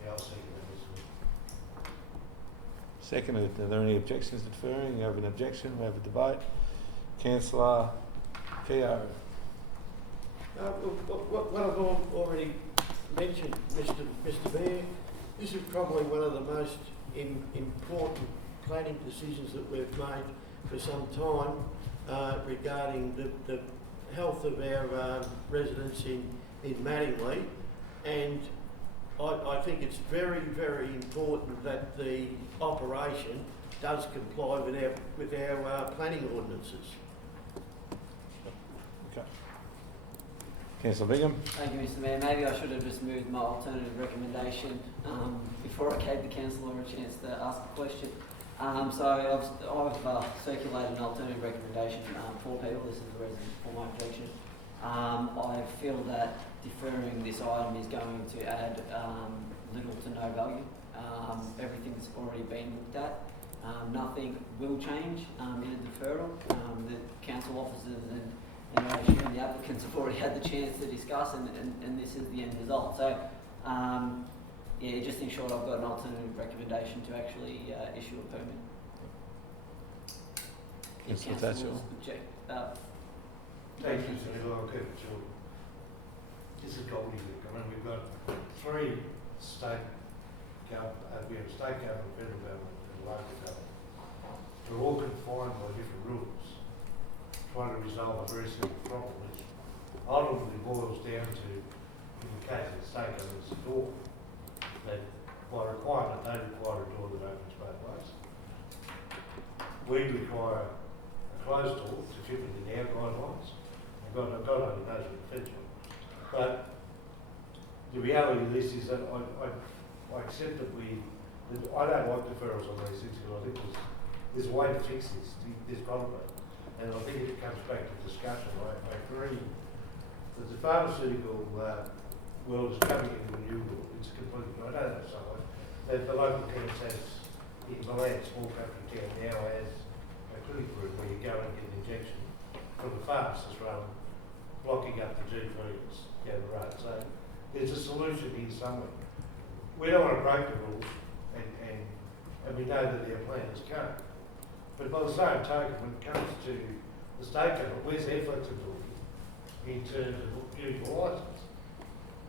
Yeah, I'll second that. Seconded. Are there any objections to deferring? You have an objection. We have a debate. Councillor Keogh. What I've already mentioned, Mr Mayor, this is probably one of the most important planning decisions that we've made for some time regarding the health of our residents in Mattingly, and I think it's very, very important that the operation does comply with our planning ordinances. Okay. Councillor Bingham. Thank you, Mr Mayor. Maybe I should have just moved my alternative recommendation before I gave the councillor a chance to ask a question. So I've circulated an alternative recommendation for people. This is the reason for my objection. I feel that deferring this item is going to add little to no value. Everything's already been looked at. Nothing will change in a deferral. The council officers and I assume the applicants have already had the chance to discuss, and this is the end result. So, yeah, just in short, I've got an alternative recommendation to actually issue a permit. Yes, that's all. Thank you, Mr. Miller. I'll keep it short. This is gobbledygook. I mean, we've got 3 state government, we have state government, federal government, and local government. They're all confined by different rules, trying to resolve a very simple problem, which ultimately boils down to, in the case of the state government's door, that by requirement they require a door that opens both ways. We require a closed door to fit within our guidelines, and God only knows what the feds want. But the reality of this is that I accept that I don't like deferrals on these things, because I think there's a way to fix this. There's got to be. And I think it comes back to discussion. I agree that the pharmaceutical world is coming into a new world. It's completely, I don't know so much, that the local chemist has, in Milan, small country town, now has a clinic room where you go and get an injection from the pharmacist rather than blocking up the GPs down the road. So there's a solution here somewhere. We don't want to break the rules, and we know that their plan is coming. But by the same token, when it comes to the state government, where's their flexibility in terms of using the licence?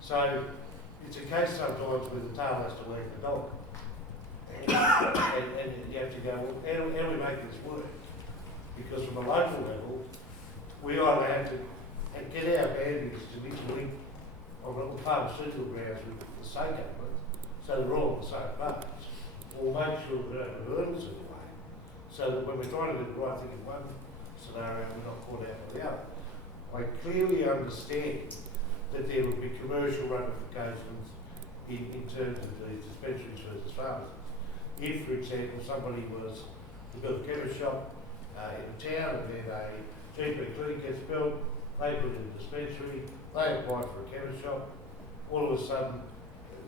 So it's a case sometimes where the tail has to wag the dog. And you have to go, well, how do we make this work? Because from a local level, we either have to get our boundaries to interlink on the pharmaceutical grounds with the state government, so they're all on the same page, or make sure that we don't have hurdles in the way, so that when we're trying to do the right thing in one scenario, we're not caught out by the other. I clearly understand that there would be commercial ramifications in terms of the dispensaries versus pharmacies. If, for example, somebody was to build a chemist shop in a town and then a GP clinic gets built, they put in a dispensary, they apply for a chemist shop, all of a sudden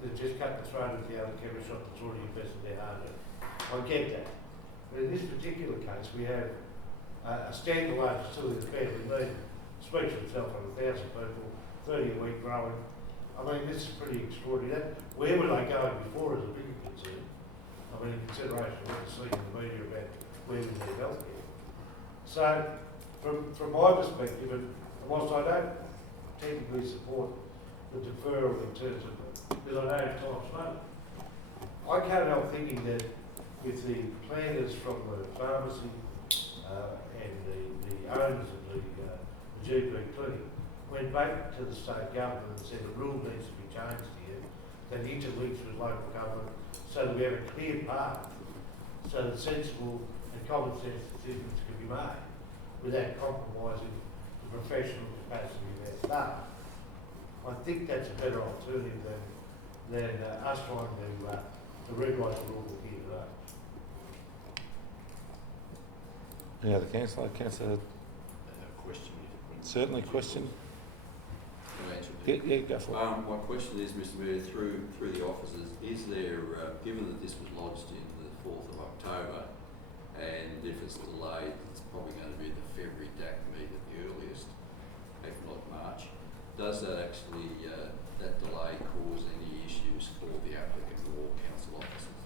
they just cut the throat of the other chemist shop that's already invested their hard earned. I get that. But in this particular case, we have a standalone facility that's badly needed. Speaks for itself on 1,000 people, 30 a week growing. I mean, this is pretty extraordinary. Where were they going before is a bigger concern. I mean, in consideration of what we're seeing in the media about where we need healthcare. So, from my perspective, and whilst I don't technically support the deferral in terms of, because I know time's money, I can't help thinking that with the planners from the pharmacy and the owners of the GP clinic went back to the state government and said the rule needs to be changed here, that interlinks with local government so that we have a clear path so that sensible and common sense decisions can be made without compromising the professional capacity of our staff. I think that's a better alternative than us trying to rewrite the rule here today. Any other councillor? Councillor? Question. Certainly, question. Can I answer it? Yeah, go for it. My question is, Mr Mayor, through the officers, is there, given that this was lodged in the 4th of October, and if it's delayed, it's probably going to be the February DAC meet at the earliest, if not March, does that actually, that delay cause any issues for the applicant or council officers?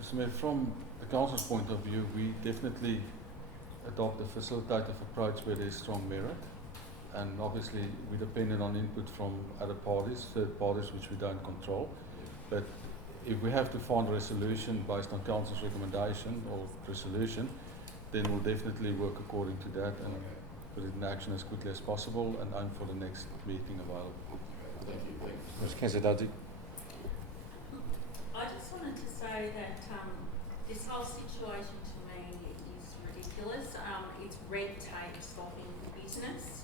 Mr Mayor, from the council's point of view, we definitely adopt a facilitative approach where there's strong merit, and obviously we depended on input from other parties, third parties which we don't control. But if we have to find a resolution based on council's recommendation or resolution, then we'll definitely work according to that and put it in action as quickly as possible and aim for the next meeting available. Thank you. Thank you. Mr. Councillor Dudley. I just wanted to say that this whole situation to me is ridiculous. It's red tape stopping business.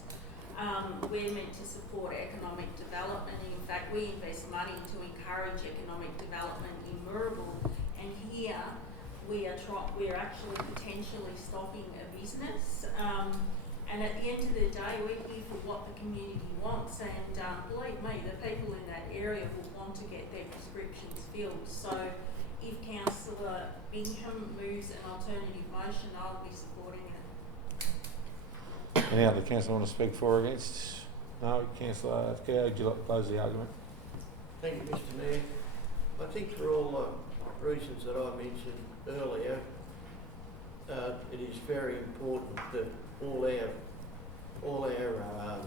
We're meant to support economic development. In fact, we invest money to encourage economic development in Moorabool, and here we are actually potentially stopping a business. And at the end of the day, we're here for what the community wants, and believe me, the people in that area will want to get their prescriptions filled. So if Councillor Bingham moves an alternative motion, I'll be supporting it. Any other councillor want to speak for or against? No? Councillor Cow, would you like to close the argument? Thank you, Mr Mayor. I think for all the reasons that I mentioned earlier, it is very important that all our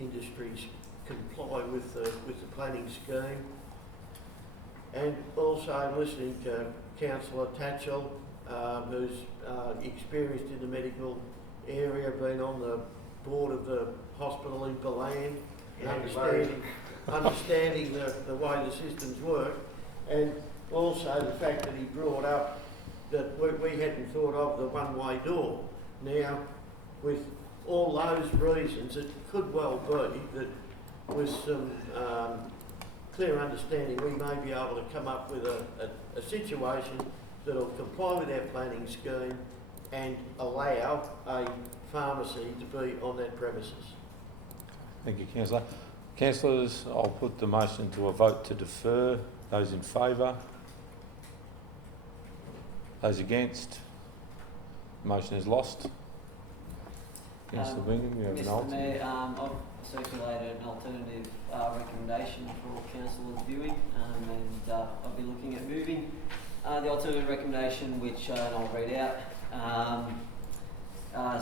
industries comply with the planning scheme. And also listening to Councillor Tatchell, who's experienced in the medical area, been on the board of the hospital in Balan, understanding the way the systems work, and also the fact that he brought up that we hadn't thought of the one-way door. Now, with all those reasons, it could well be that with some clear understanding, we may be able to come up with a situation that'll comply with our planning scheme and allow a pharmacy to be on that premises. Thank you, councillor. Councillors, I'll put the motion to a vote to defer. Those in favour? Those against? Motion is lost. Councillor Bingham, you have an Mr. alternate. Mayor, I've circulated an alternative recommendation for councillors viewing, and I'll be looking at moving the alternative recommendation, which I'll read out.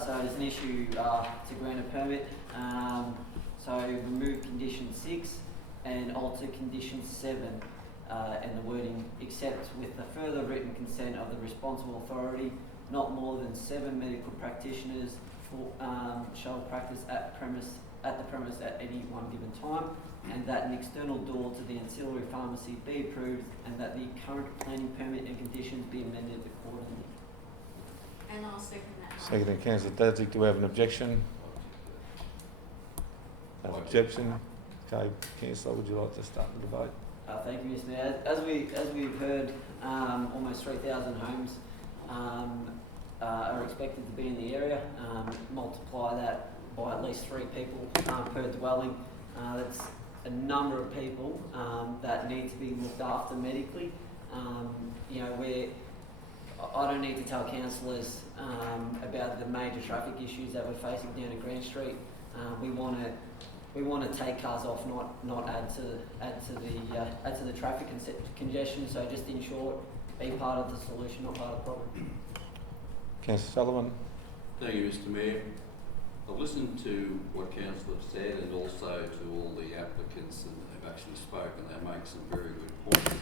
So there's an issue to grant a permit. So remove condition 6 and alter condition 7, and the wording, except with the further written consent of the responsible authority, not more than 7 medical practitioners shall practice at the premise at any one given time, and that an external door to the ancillary pharmacy be approved, and that the current planning permit and conditions be amended accordingly. And I'll second that. Seconded, Councillor Dadzik. Do we have an objection? No objection. Okay, councillor, would you like to start the debate? Thank you, Mr. Mayor. As we've heard, almost 3,000 homes are expected to be in the area. Multiply that by at least 3 people per dwelling. That's a number of people that need to be looked after medically. You know, I don't need to tell councillors about the major traffic issues that we're facing down at Grand Street. We want to take cars off, not add to the traffic congestion. So just in short, be part of the solution, not part of the problem. Councillor Sullivan. Thank you, Mr. Mayor. I've listened to what council have said, and also to all the applicants and have actually spoken. They make some very good points.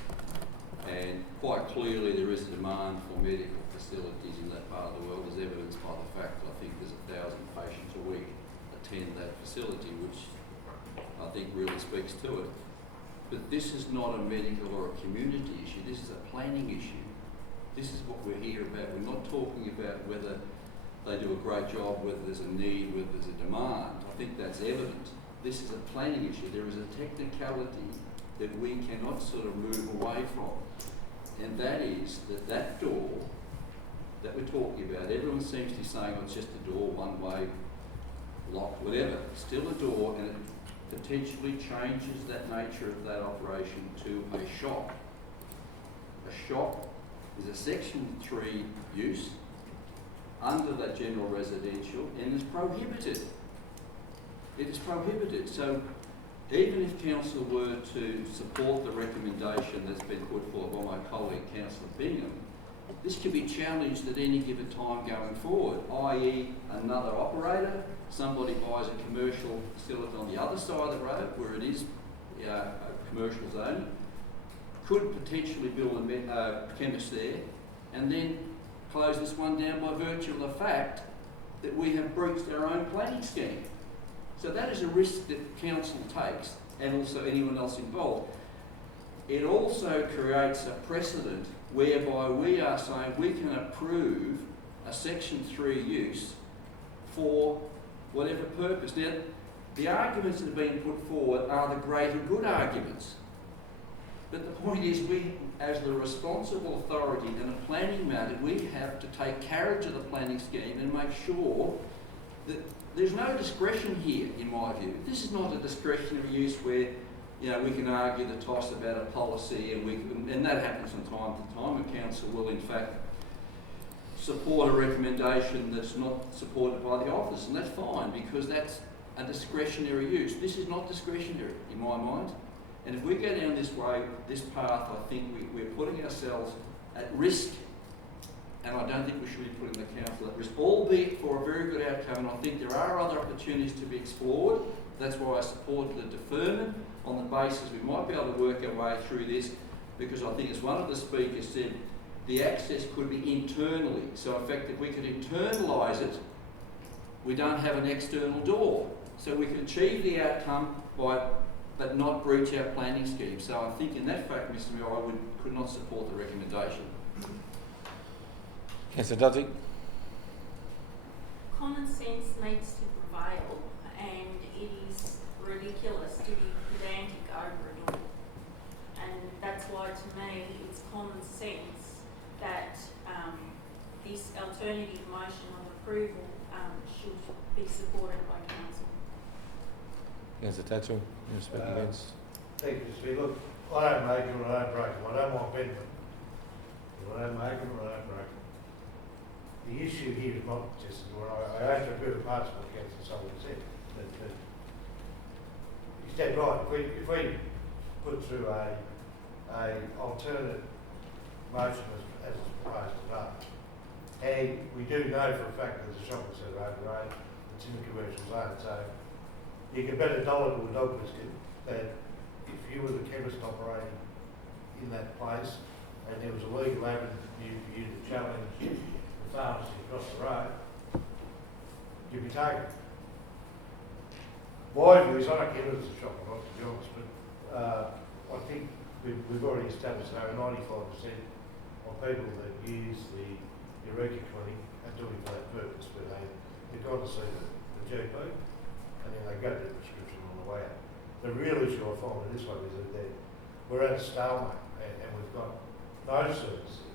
And quite clearly there is a demand for medical facilities in that part of the world, as evidenced by the fact that I think there's 1,000 patients a week attend that facility, which I think really speaks to it. But this is not a medical or a community issue, this is a planning issue. This is what we're here about. We're not talking about whether they do a great job, whether there's a need, whether there's a demand. I think that's evident. This is a planning issue. There is a technicality that we cannot sort of move away from. And that is that door that we're talking about, everyone seems to be saying, oh, it's just a door, one way, locked, whatever. It's still a door, and it potentially changes that nature of that operation to a shop. A shop is a Section 3 use under that general residential and is prohibited. It is prohibited. So even if council were to support the recommendation that's been put forward by my colleague, Councillor Bingham, this can be challenged at any given time going forward, i.e. another operator, somebody buys a commercial facility on the other side of the road where it is a commercial zone, could potentially build a chemist there, and then close this one down by virtue of the fact that we have breached our own planning scheme. So that is a risk that council takes, and also anyone else involved. It also creates a precedent whereby we are saying we can approve a Section 3 use for whatever purpose. Now, the arguments that have been put forward are the greater good arguments. But the point is, we, as the responsible authority in a planning matter, we have to take carriage of the planning scheme and make sure that there's no discretion here, in my view. This is not a discretionary use where, you know, we can argue the toss about a policy, and that happens from time to time. A council will, in fact, support a recommendation that's not supported by the office, and that's fine, because that's a discretionary use. This is not discretionary, in my mind. And if we go down this way, this path, I think we're putting ourselves at risk, and I don't think we should be putting the council at risk, albeit for a very good outcome. And I think there are other opportunities to be explored. That's why I supported the deferment on the basis we might be able to work our way through this, because I think, as one of the speakers said, the access could be internally. So in fact, if we could internalise it, we don't have an external door. So we could achieve the outcome but not breach our planning scheme. So I think in that fact, Mr. Mayor, I could not support the recommendation. Councillor Dudley. Common sense needs to prevail, and it is ridiculous to be pedantic over it all. Councillor Tatchell, you speak against? Thank you, Mr. Look, I don't make them, I don't break them. I don't want benefit. I don't make them, I don't break them. The issue here is not just, I actually agree with parts of what Councillor Sullivan said, that he's dead right. If we put through a alternate motion as is proposed today, and we do know for a fact that there's a shopping centre over the road that's in the commercial zone, so you can bet $1 to a dog biscuit that if you were the chemist operating in that place and there was a legal avenue for you to challenge the pharmacy across the road, you'd be taken. My view is I don't care if it's a shop or not, to be honest, but I think we've already established that over 95% of people that use the Eureka Clinic are doing it for that purpose, where they've gone to see the GP and then they go to the prescription on the way out. The real issue I find with this one is that we're at a stalemate and we've got no service.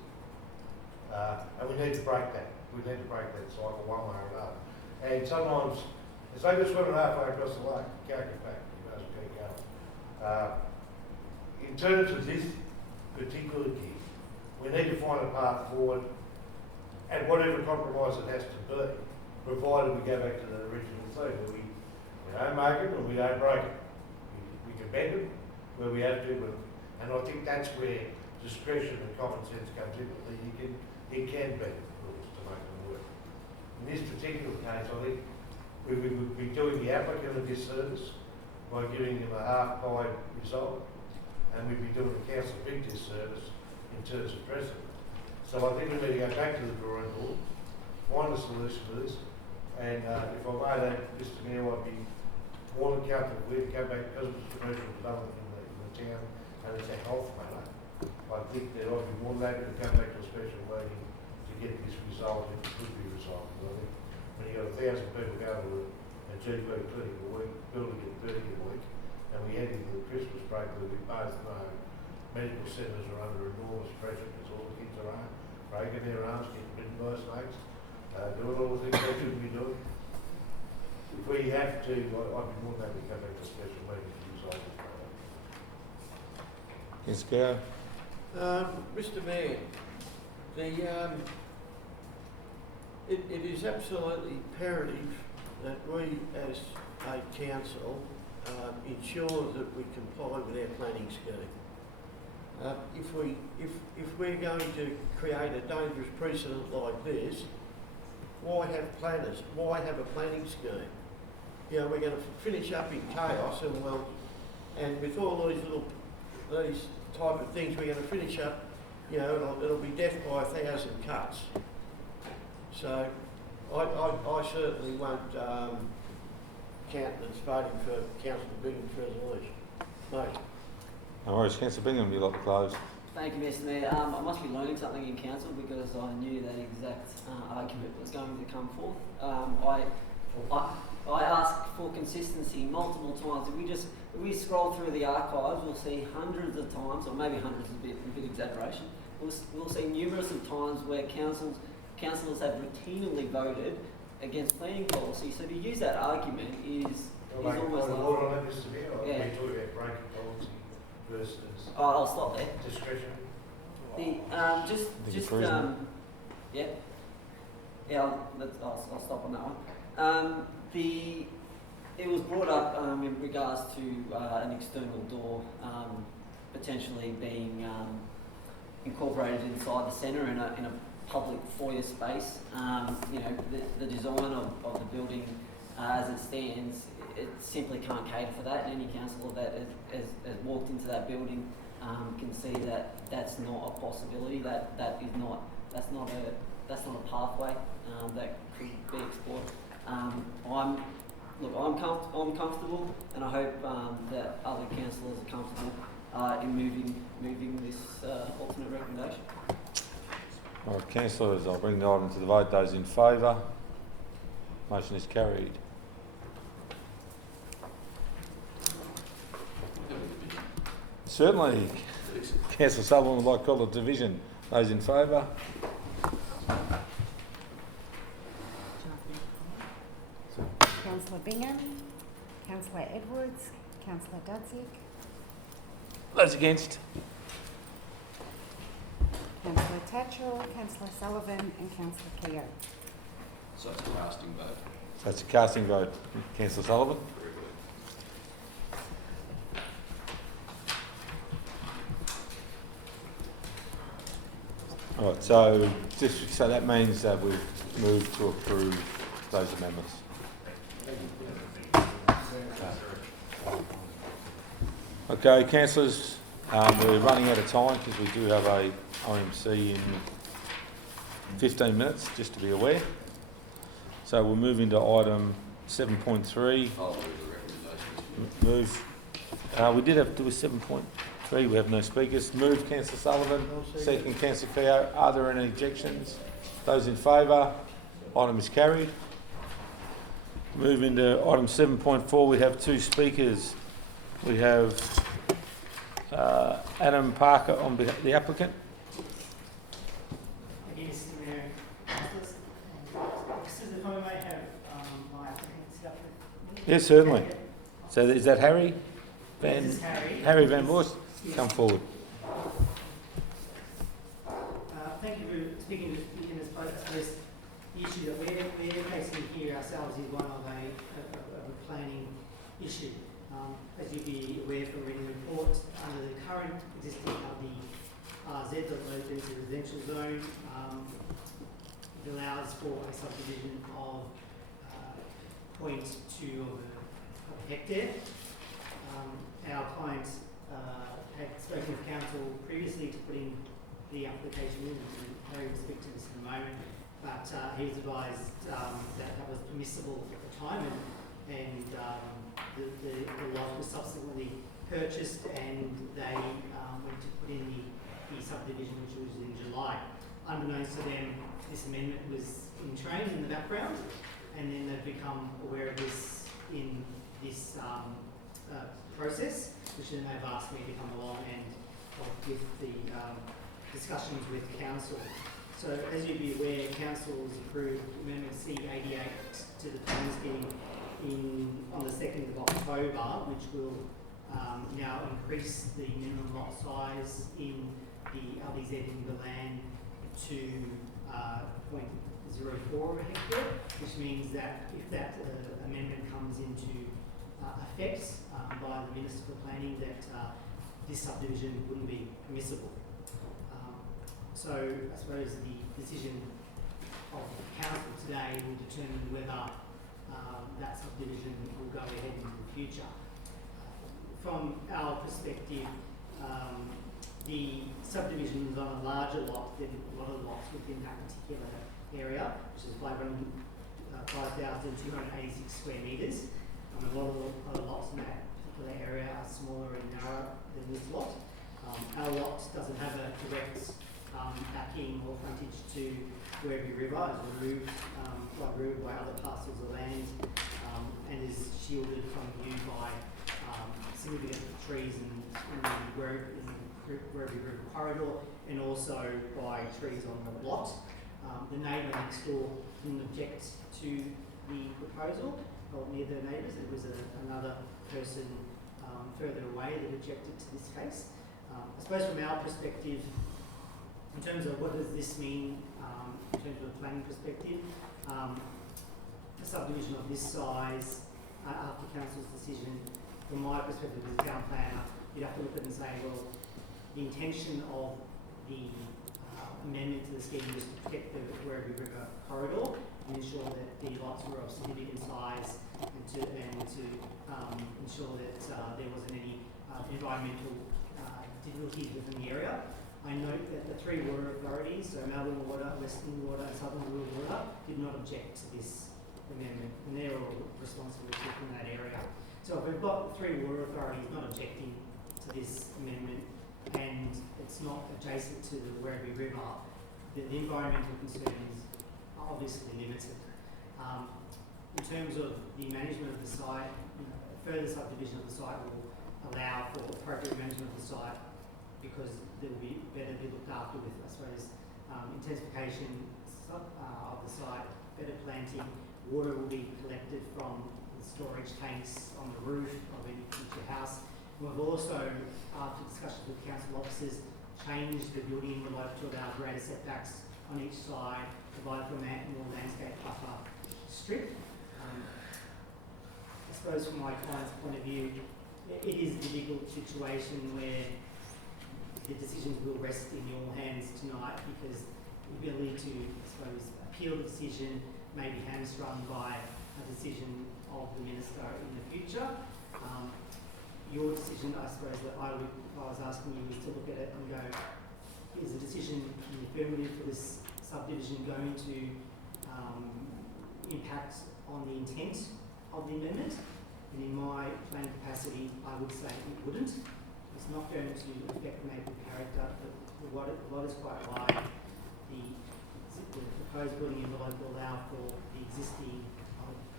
And we need to break that. We need to break that cycle one way or another. And sometimes, it's like you're swimming halfway across the lake, you can't get back, you must keep going. In terms of this particular case, we need to find a path forward and whatever compromise it has to be, provided we go back to the original theme, where we don't make it and we don't break it. We can bend it where we have to, and I think that's where discretion and common sense comes in. It can bend rules to make them work. In this particular case, I think we would be doing the applicant a disservice by giving them a half-pie result, and we'd be doing the council a big disservice in terms of precedent. So I think we need to go back to the drawing board, find a solution to this, and if I may that, Mr Mayor, I'd be more than comfortable with come back because it's commercial development in the town and it's a health matter. I think that I'd be more than happy to come back to a special meeting to get this resolved if it could be resolved. Because I think when you've got 1,000 people going to a GP clinic a week, building at 30 a week, and we head into the Christmas break where we both know medical centres are under enormous pressure because all the kids are breaking their arms, getting bitten by snakes, doing all the things they shouldn't be doing. If we have to, I'd be more than happy to come back to a special meeting to resolve this matter. Yes, Gary. Mr Mayor, it is absolutely imperative that we as a council ensure that we comply with our planning scheme. If we're going to create a dangerous precedent like this, why have planners? Why have a planning scheme? You know, we're going to finish up in chaos, and with all these type of things, we're going to finish up. You know, it'll be death by 1,000 cuts. So, I certainly won't countenance voting for Councillor Bingham's resolution. Mate. No worries, Councillor Bingham, you'd like to close. Thank you, Mr Mayor. I must be learning something in council because I knew that exact argument was going to come forth. I asked for consistency multiple times. If we scroll through the archives, we'll see hundreds of times, or maybe hundreds is a bit exaggeration. We'll see numerous of times where councillors have routinely voted against planning policy. So to use that argument is almost like... Order on that, Mr Mayor. Yeah. We're talking about breaking policy versus I'll stop there. discretion. I'll stop on that one. It was brought up in regards to an external door potentially being incorporated inside the centre in a public foyer space. You know, the design of the building as it stands, it simply can't cater for that. Any councillor that has walked into that building can see that that's not a possibility. That's not a pathway that could be explored. I'm comfortable, and I hope that other councillors are comfortable in moving this alternate recommendation. All right, councillors, I'll bring the item to the vote. Those in favour? Motion is carried. Certainly, Councillor Sullivan would like to call the division. Those in favour? Councillor Bingham, Councillor Edwards, Councillor Dudzik, Those against? Councillor Tatchell, Councillor Sullivan and Councillor Keogh. So it's a casting vote. So it's a casting vote. Councillor Sullivan? Very good. All right, so that means that we've moved to approve those amendments. Okay, councillors, we're running out of time because we do have a OMC in 15 minutes, just to be aware. So we'll move into item 7.3. I'll move the recommendation. Move. We did have to do a 7.3. We have no speakers. Move, Councillor Sullivan. Second, Councillor Keogh. Are there any objections? Those in favour? Item is carried. Move into item 7.4. We have two speakers. We have Adam Parker on behalf of the applicant. Thank you, Mr. Mayor. Just if I may have my applicants up with me. Yes, certainly. So is that Harry? This is Harry. Harry Van Voorst? Come forward. Thank you for speaking in this place. I suppose the issue that we're facing here ourselves is one of a planning issue. As you'd be aware from reading the report, under the current existing RZ, the low density residential zone, it allows for a subdivision of 0.2 of a hectare. Our client had spoken with council previously to put in the application in, and Harry will speak to this in a moment, but he was advised that was permissible at the time, and the lot was subsequently purchased, and they went to put in the subdivision, which was in July. Unbeknownst to them, this amendment was in train in the background, and then they've become aware of this in this process, which then they've asked me to come along and help with the discussions with council. So as you'd be aware, council has approved Amendment C88 to the plan scheme on the 2nd of October, which will now increase the minimum lot size in the LDZ in the land to 0.04 of a hectare, which means that if that amendment comes into effect by the Minister for Planning, that this subdivision wouldn't be permissible. So I suppose the decision of the council today will determine whether that subdivision will go ahead into the future. From our perspective, the subdivision is on a larger lot than a lot of lots within that particular area, which is 5,286 square metres. A lot of other lots in that particular area are smaller and narrower than this lot. Our lot doesn't have a direct backing or frontage to Werribee River, is removed by other parcels of land, and is shielded from view by significant trees in the Werribee River corridor, and also by trees on the lot. The neighbour next door didn't object to the proposal, or near their neighbours. There was another person further away that objected to this case. I suppose from our perspective, in terms of what does this mean in terms of a planning perspective, a subdivision of this size after council's decision, from my perspective as a town planner, you'd have to look at it and say, well, the intention of the amendment to the scheme was to protect the Werribee River corridor and ensure that the lots were of significant size, and to ensure that there wasn't any environmental difficulties within the area. I note that the three water authorities, so Melbourne Water, Western Water and Southern Rural Water, did not object to this amendment, and they're all responsible in that area. So if we've got three water authorities not objecting to this amendment, and it's not adjacent to the Werribee River, the environmental concerns are obviously limited. In terms of the management of the site, further subdivision of the site will allow for appropriate management of the site, because they will be better be looked after with, I suppose, intensification of the site, better planting. Water will be collected from the storage tanks on the roof of any future house. We've also, after discussions with council officers, changed the building envelope to allow greater setbacks on each side, provide for a more landscape buffer strip. I suppose from my client's point of view, it is a difficult situation where the decisions will rest in your hands tonight because the ability to, I suppose, appeal the decision may be hamstrung by a decision of the minister in the future. Your decision, I suppose, that I was asking you is to look at it and go, is the decision in the affirmative for this subdivision going to impact on the intent of the amendment? And in my planning capacity, I would say it wouldn't. It's not going to affect the neighbourhood character. The lot is quite wide. The proposed building envelope will allow for the existing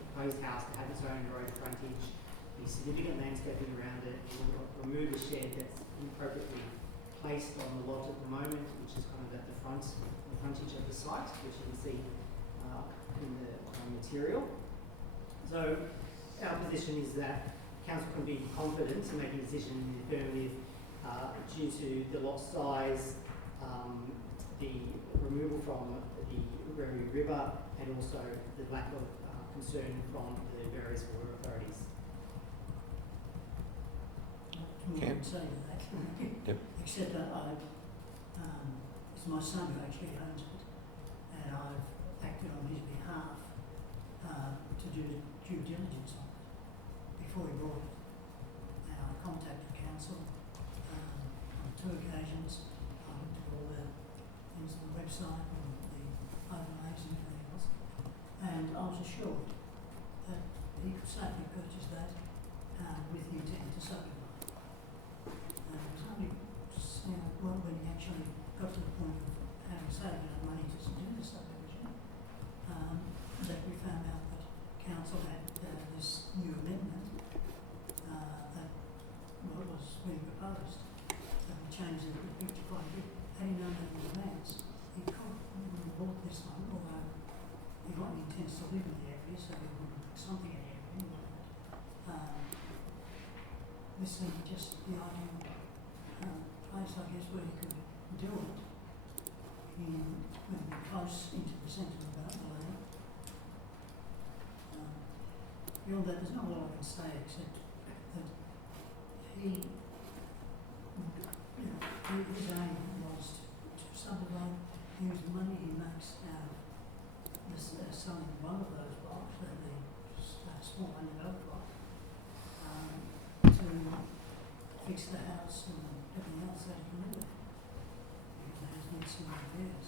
proposed house to have its own road frontage, the significant landscaping around it. It will remove a shed that's inappropriately placed on the lot at the moment, which is kind of at the frontage of the site, which you can see in the material. So our position is that council can be confident in making a decision in the affirmative due to the lot size, the removal from the Rary River, and also the lack of concern from the various water authorities. Cam? Say that, Yep. except that it's my son who actually owns it, and I've acted on his behalf to do due diligence on it before he bought it. And I contacted council on 2 occasions. I looked at all the things on the website and the overlays and everything else, and I was assured that he could safely purchase that with the intent to subdivide. And it was only when he actually got to the point of having saved enough money to do the subdivision that we found out that council had this new amendment that was being proposed. That would change the picture quite a bit. Had he known that in advance, he wouldn't have bought this one, although he only intends to live in the area, so he would have something in the area anyway. This seemed just the ideal place, I guess, where he could do it when close into the centre of the land. Beyond that, there's not a lot I can say except that his aim was to subdivide, use the money he makes out of selling one of those blocks, the small undeveloped block, to fix the house and everything else that he can live with. He has needs some repairs.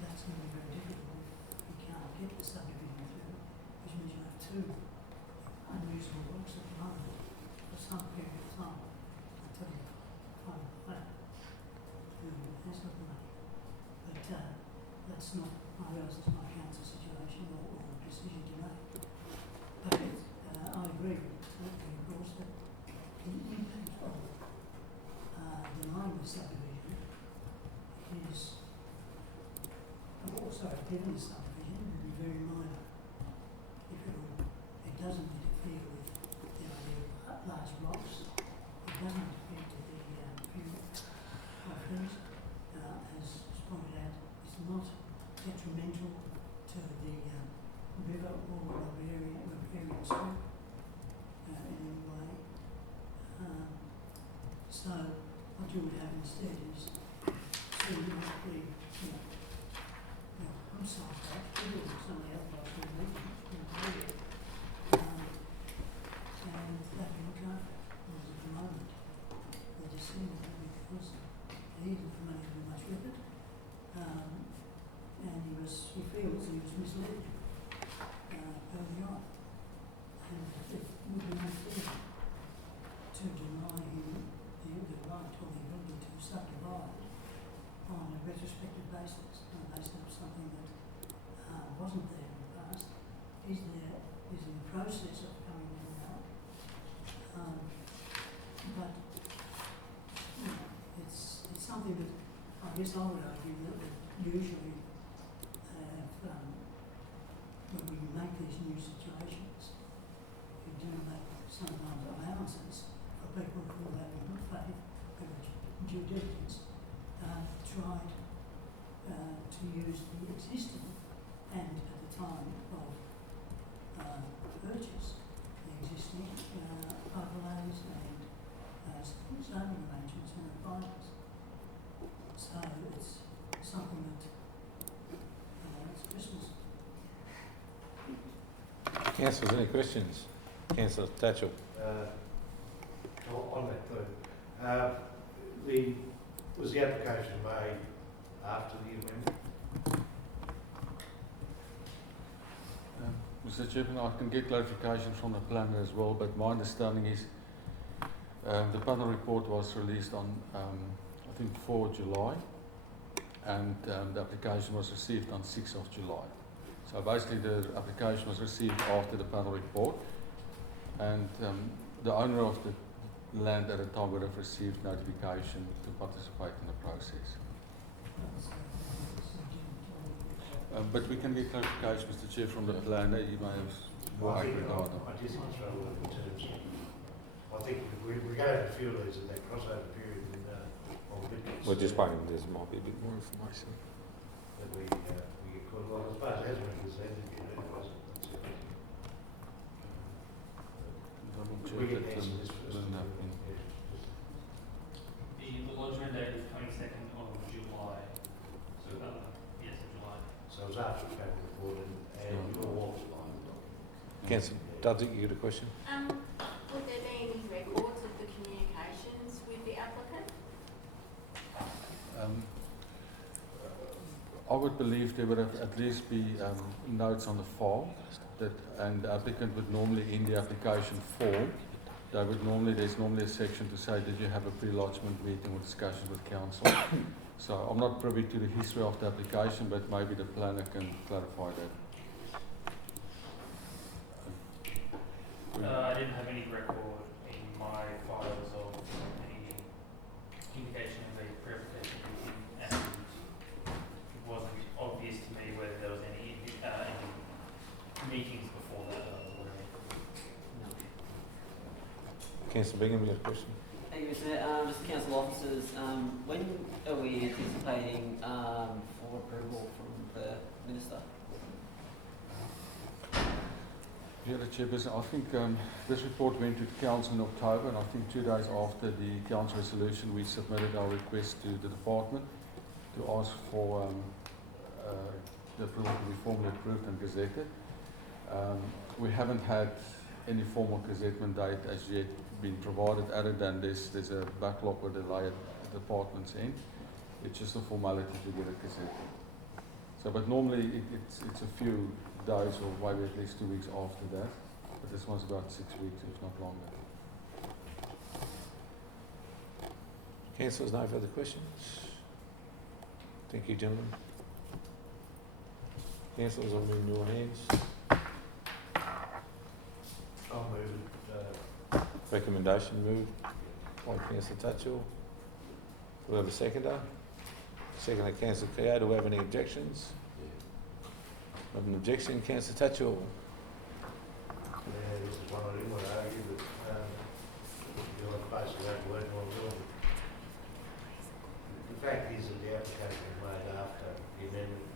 That's going to be very difficult if you can't get the subdivision through, which means you have 2 unusable blocks at the moment for some period of time until you find a flat who has got the money. But that's not, I realise it's not council situation or decision to make. But I agree with totally, of course, that the impact of denying the subdivision is, also giving the subdivision will be very minor. If it doesn't interfere with the large blocks, it doesn't interfere with the few properties, as pointed out, it's not detrimental to the river or riparian strip in any way. So what you would have instead is the I'm sorry, some of the other blocks were and that will look after, whereas at the moment they just seem to be because he isn't familiar very much with it. And he feels he was misled early on. And it would be unfair to deny him the right or the ability to subdivide on a retrospective basis, based on something that wasn't there in the past, is in the process of coming in now. But it's something that I guess I would argue that usually when we make these new situations, zoning arrangements and advisors. So it's something that, it's Christmas. Councillors, any questions? Councillor Tatchell. On that point, was the application made after the amendment? Mr. Chairman, I can get clarification from the planner as well, but my understanding is the panel report was released on, I think, 4 July, and the application was received on 6th of July. So basically the application was received after the panel report, and the owner of the land at the time would have received notification to participate in the process. But we can get clarification, Mr. Chair, from the planner. You may have more accurate data. I just think it's relevant in terms of, I think we're going to have a few of these in that crossover period in, on Bitcoin. We're just waiting, there might be a bit more information. That we get caught, well, I suppose it hasn't been presented yet, has it? Double We check get that answer this first. doesn't happen. The lodgement date is 22nd of July. So, yes, of July. So it was after the panel report and your Councillor Dudley, you got a question? Would there be any records of the communications with the applicant? I would believe there would have at least be notes on the file that, and the applicant would normally, in the application form, there's normally a section to say, did you have a pre-lodgement meeting or discussion with council? So I'm not privy to the history of the application, but maybe the planner can clarify that. I didn't have any record in my files of any indication of a pre-application meeting, and it wasn't obvious to me whether there was any meetings before that. Councillor Bingham, you got a question? Thank you, Mr. Just the council officers, when are we anticipating for approval from the minister? Yeah, the Chairperson, I think this report went to the council in October, and I think 2 days after the council resolution, we submitted our request to the department to ask for the approval to be formally approved and gazetted. We haven't had any formal gazettement date as yet been provided, other than there's a backlog or delay at the department's end. It's just a formality to get it gazetted. So, but normally it's a few days or maybe at least 2 weeks after that, but this one's about 6 weeks, if not longer. Councillors, no further questions? Thank you, gentlemen. Councillors, I'm in your hands. I'll move it. Recommendation moved by Councillor Tatchell. Do we have a seconder? Seconder, Councillor Keogh. Do we have any objections? I have an objection, Councillor Tatchell. Yeah, this is one I didn't want to argue, but you'll basically have to work on doing. The fact is that the application was made after the amendment.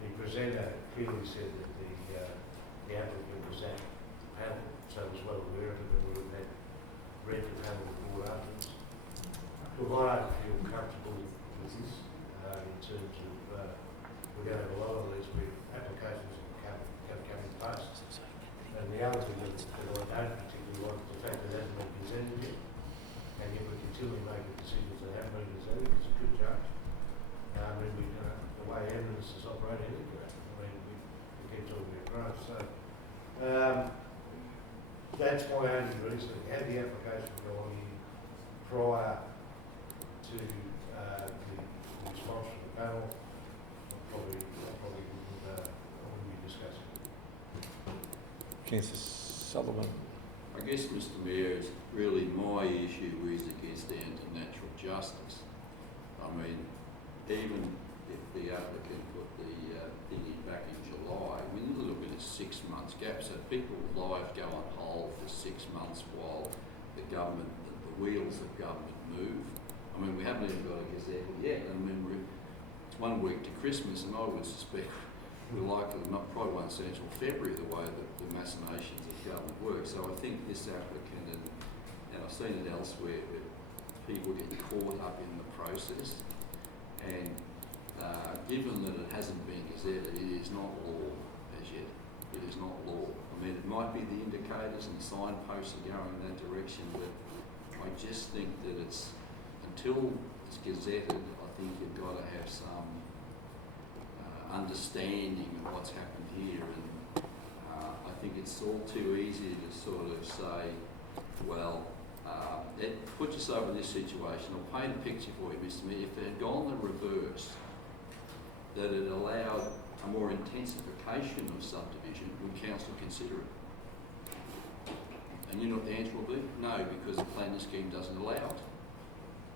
The presenter clearly said that the applicant was at the panel, so was well aware of it, and would have had read the panel report afterwards. Look, I don't feel comfortable with this in terms of we're going to have a lot of these applications that come in post. And the other thing that I don't particularly like is the fact that it hasn't been presented yet, and yet we're continually making decisions that haven't been presented. It's a good judge. The way evidence is operating is great. I mean, we keep talking about growth. So that's my only reason. Had the application gone in prior to the response from the panel, I probably wouldn't be discussing it. Councillor Sullivan. I guess, Mr. Mayor, is really my issue is it gets down to natural justice. I mean, even if the applicant put the thing in back in July, we need to look at a 6 months gap, so people's lives go on hold for 6 months while the government, the wheels of government move. I mean, we haven't even got a gazette yet. I mean, it's 1 week to Christmas, and I would suspect we're likely probably won't see until February the way that the machinations of government work. So I think this applicant and and I've seen it elsewhere, where people get caught up in the process, and given that it hasn't been gazetted, it is not law as yet. It is not law. I mean, it might be the indicators and signposts are going in that direction, but I just think that it's, until it's gazetted, I think you've got to have some understanding of what's happened here, and I think it's all too easy to sort of say, well, it puts us over this situation. I'll paint a picture for you, Mr. Mayor. If it had gone the reverse, that it allowed a more intensification of subdivision, would council consider it? And you know what the answer will be? No, because the planning scheme doesn't allow it.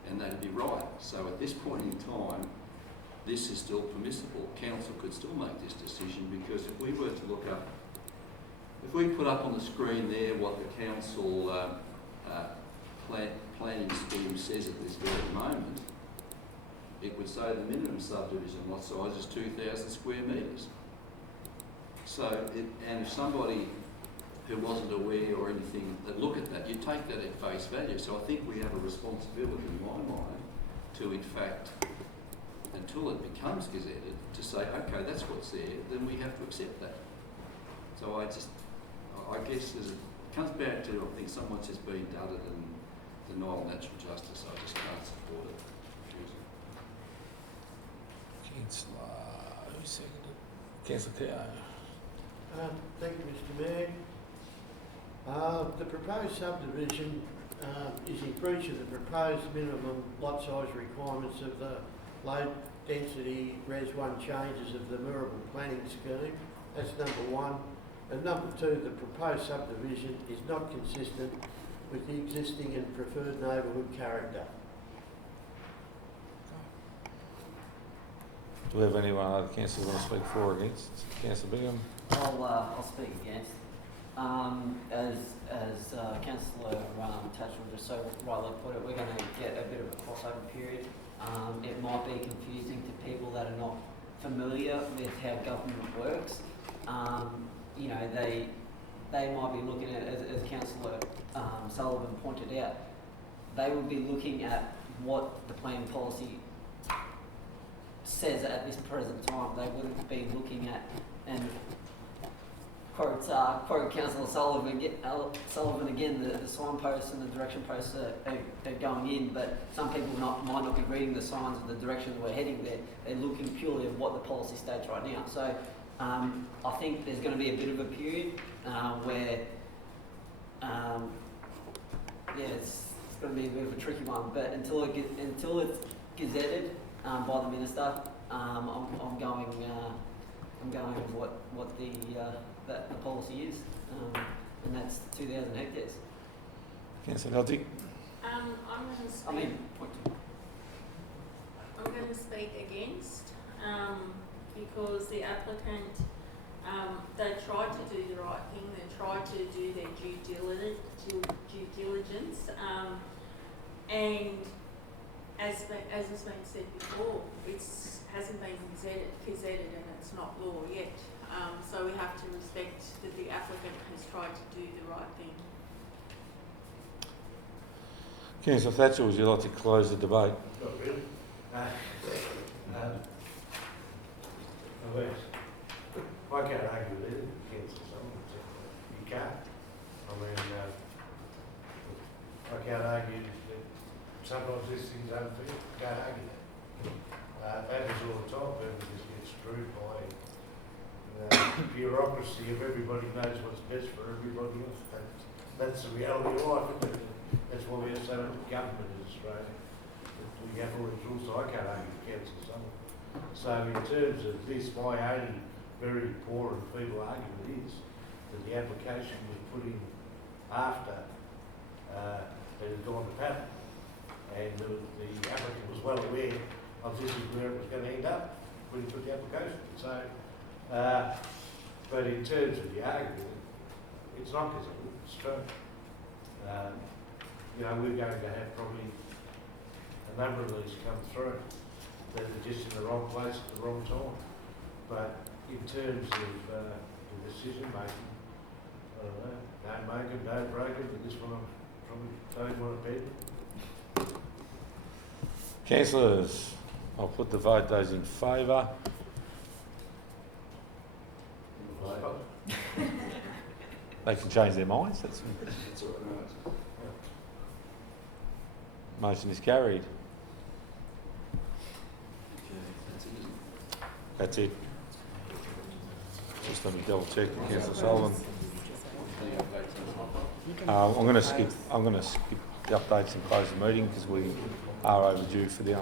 And that'd be right. So at this point in time, this is still permissible. Council could still make this decision, because if we were to look up, if we put up on the screen there what the council planning scheme says at this very moment, it would say the minimum subdivision lot size is 2,000 square metres. So, and if somebody who wasn't aware or anything that look at that, you take that at face value. So I think we have a responsibility in my mind to, in fact, until it becomes gazetted, to say, okay, that's what's there, then we have to accept that. So I guess it comes back to, I think someone's just been dudded and denial of natural justice. I just can't support it. Councillor, who seconded? Councillor Keogh. Thank you, Mr. Mayor. The proposed subdivision is in breach of the proposed minimum lot size requirements of the low density Res 1 changes of the Moorabool planning scheme. That's number one. And number two, the proposed subdivision is not consistent with the existing and preferred neighbourhood character. Do we have anyone other councillors want to speak for or against? Councillor Bingham. I'll speak against. As Councillor Tatchell just so rightly put it, we're going to get a bit of a crossover period. It might be confusing to people that are not familiar with how government works. You know, they might be looking at, as Councillor Sullivan pointed out, they would be looking at what the planning policy says at this present time. They wouldn't be looking at, and quote Councillor Sullivan again, the signposts and the direction posts are going in, but some people might not be reading the signs of the direction that we're heading there. They're looking purely at what the policy states right now. So I think there's going to be a bit of a period where, it's going to be a bit of a tricky one. But until it's gazetted by the minister, I'm going with what the policy is, and that's 2,000 hectares. Councillor Dodgy. I'm going to speak against, because the applicant, they tried to do the right thing. They tried to do their due diligence, and as has been said before, it hasn't been gazetted and it's not law yet. So we have to respect that the applicant has tried to do the right thing. Councillor Thatcher, would you like to close the debate? Not really. I can't argue with it against someone. You can't. I mean, I can't argue that sometimes this thing's unfair. I can't argue that. That is all the time. People just get screwed by bureaucracy of everybody knows what's best for everybody else. That's the reality of life, isn't it? That's why we have so much government in Australia. We have all these rules, so I can't argue with council someone. So in terms of this, my only very poor and feeble argument is that the application was put in after it had gone to patent, and the applicant was well aware of this is where it was going to end up when he put the application. So, but in terms of the argument, it's not because it's true. You know, we're going to have probably a number of these come through that are just in the wrong place at the wrong time. But in terms of the decision making, I don't know, don't make them, don't break them, but this one Don't want to be? Councillors, I'll put the vote. Those in favour? They can change their minds. That's all right. motion is carried. That's it. Just let me double check, Councillor Sullivan. I'm going to skip the updates and close the meeting because we are overdue for the I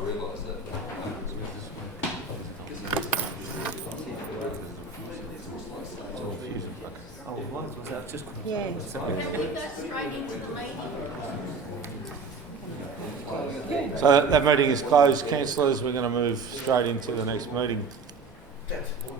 realise that. Yeah. Can we go straight into the meeting? So that meeting is closed, councillors. We're going to move straight into the next meeting. That's one.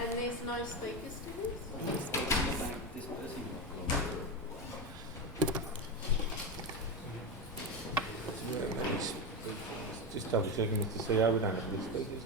And there's no speakers to this? Just double checking, Mr. CEO, we don't have any speakers.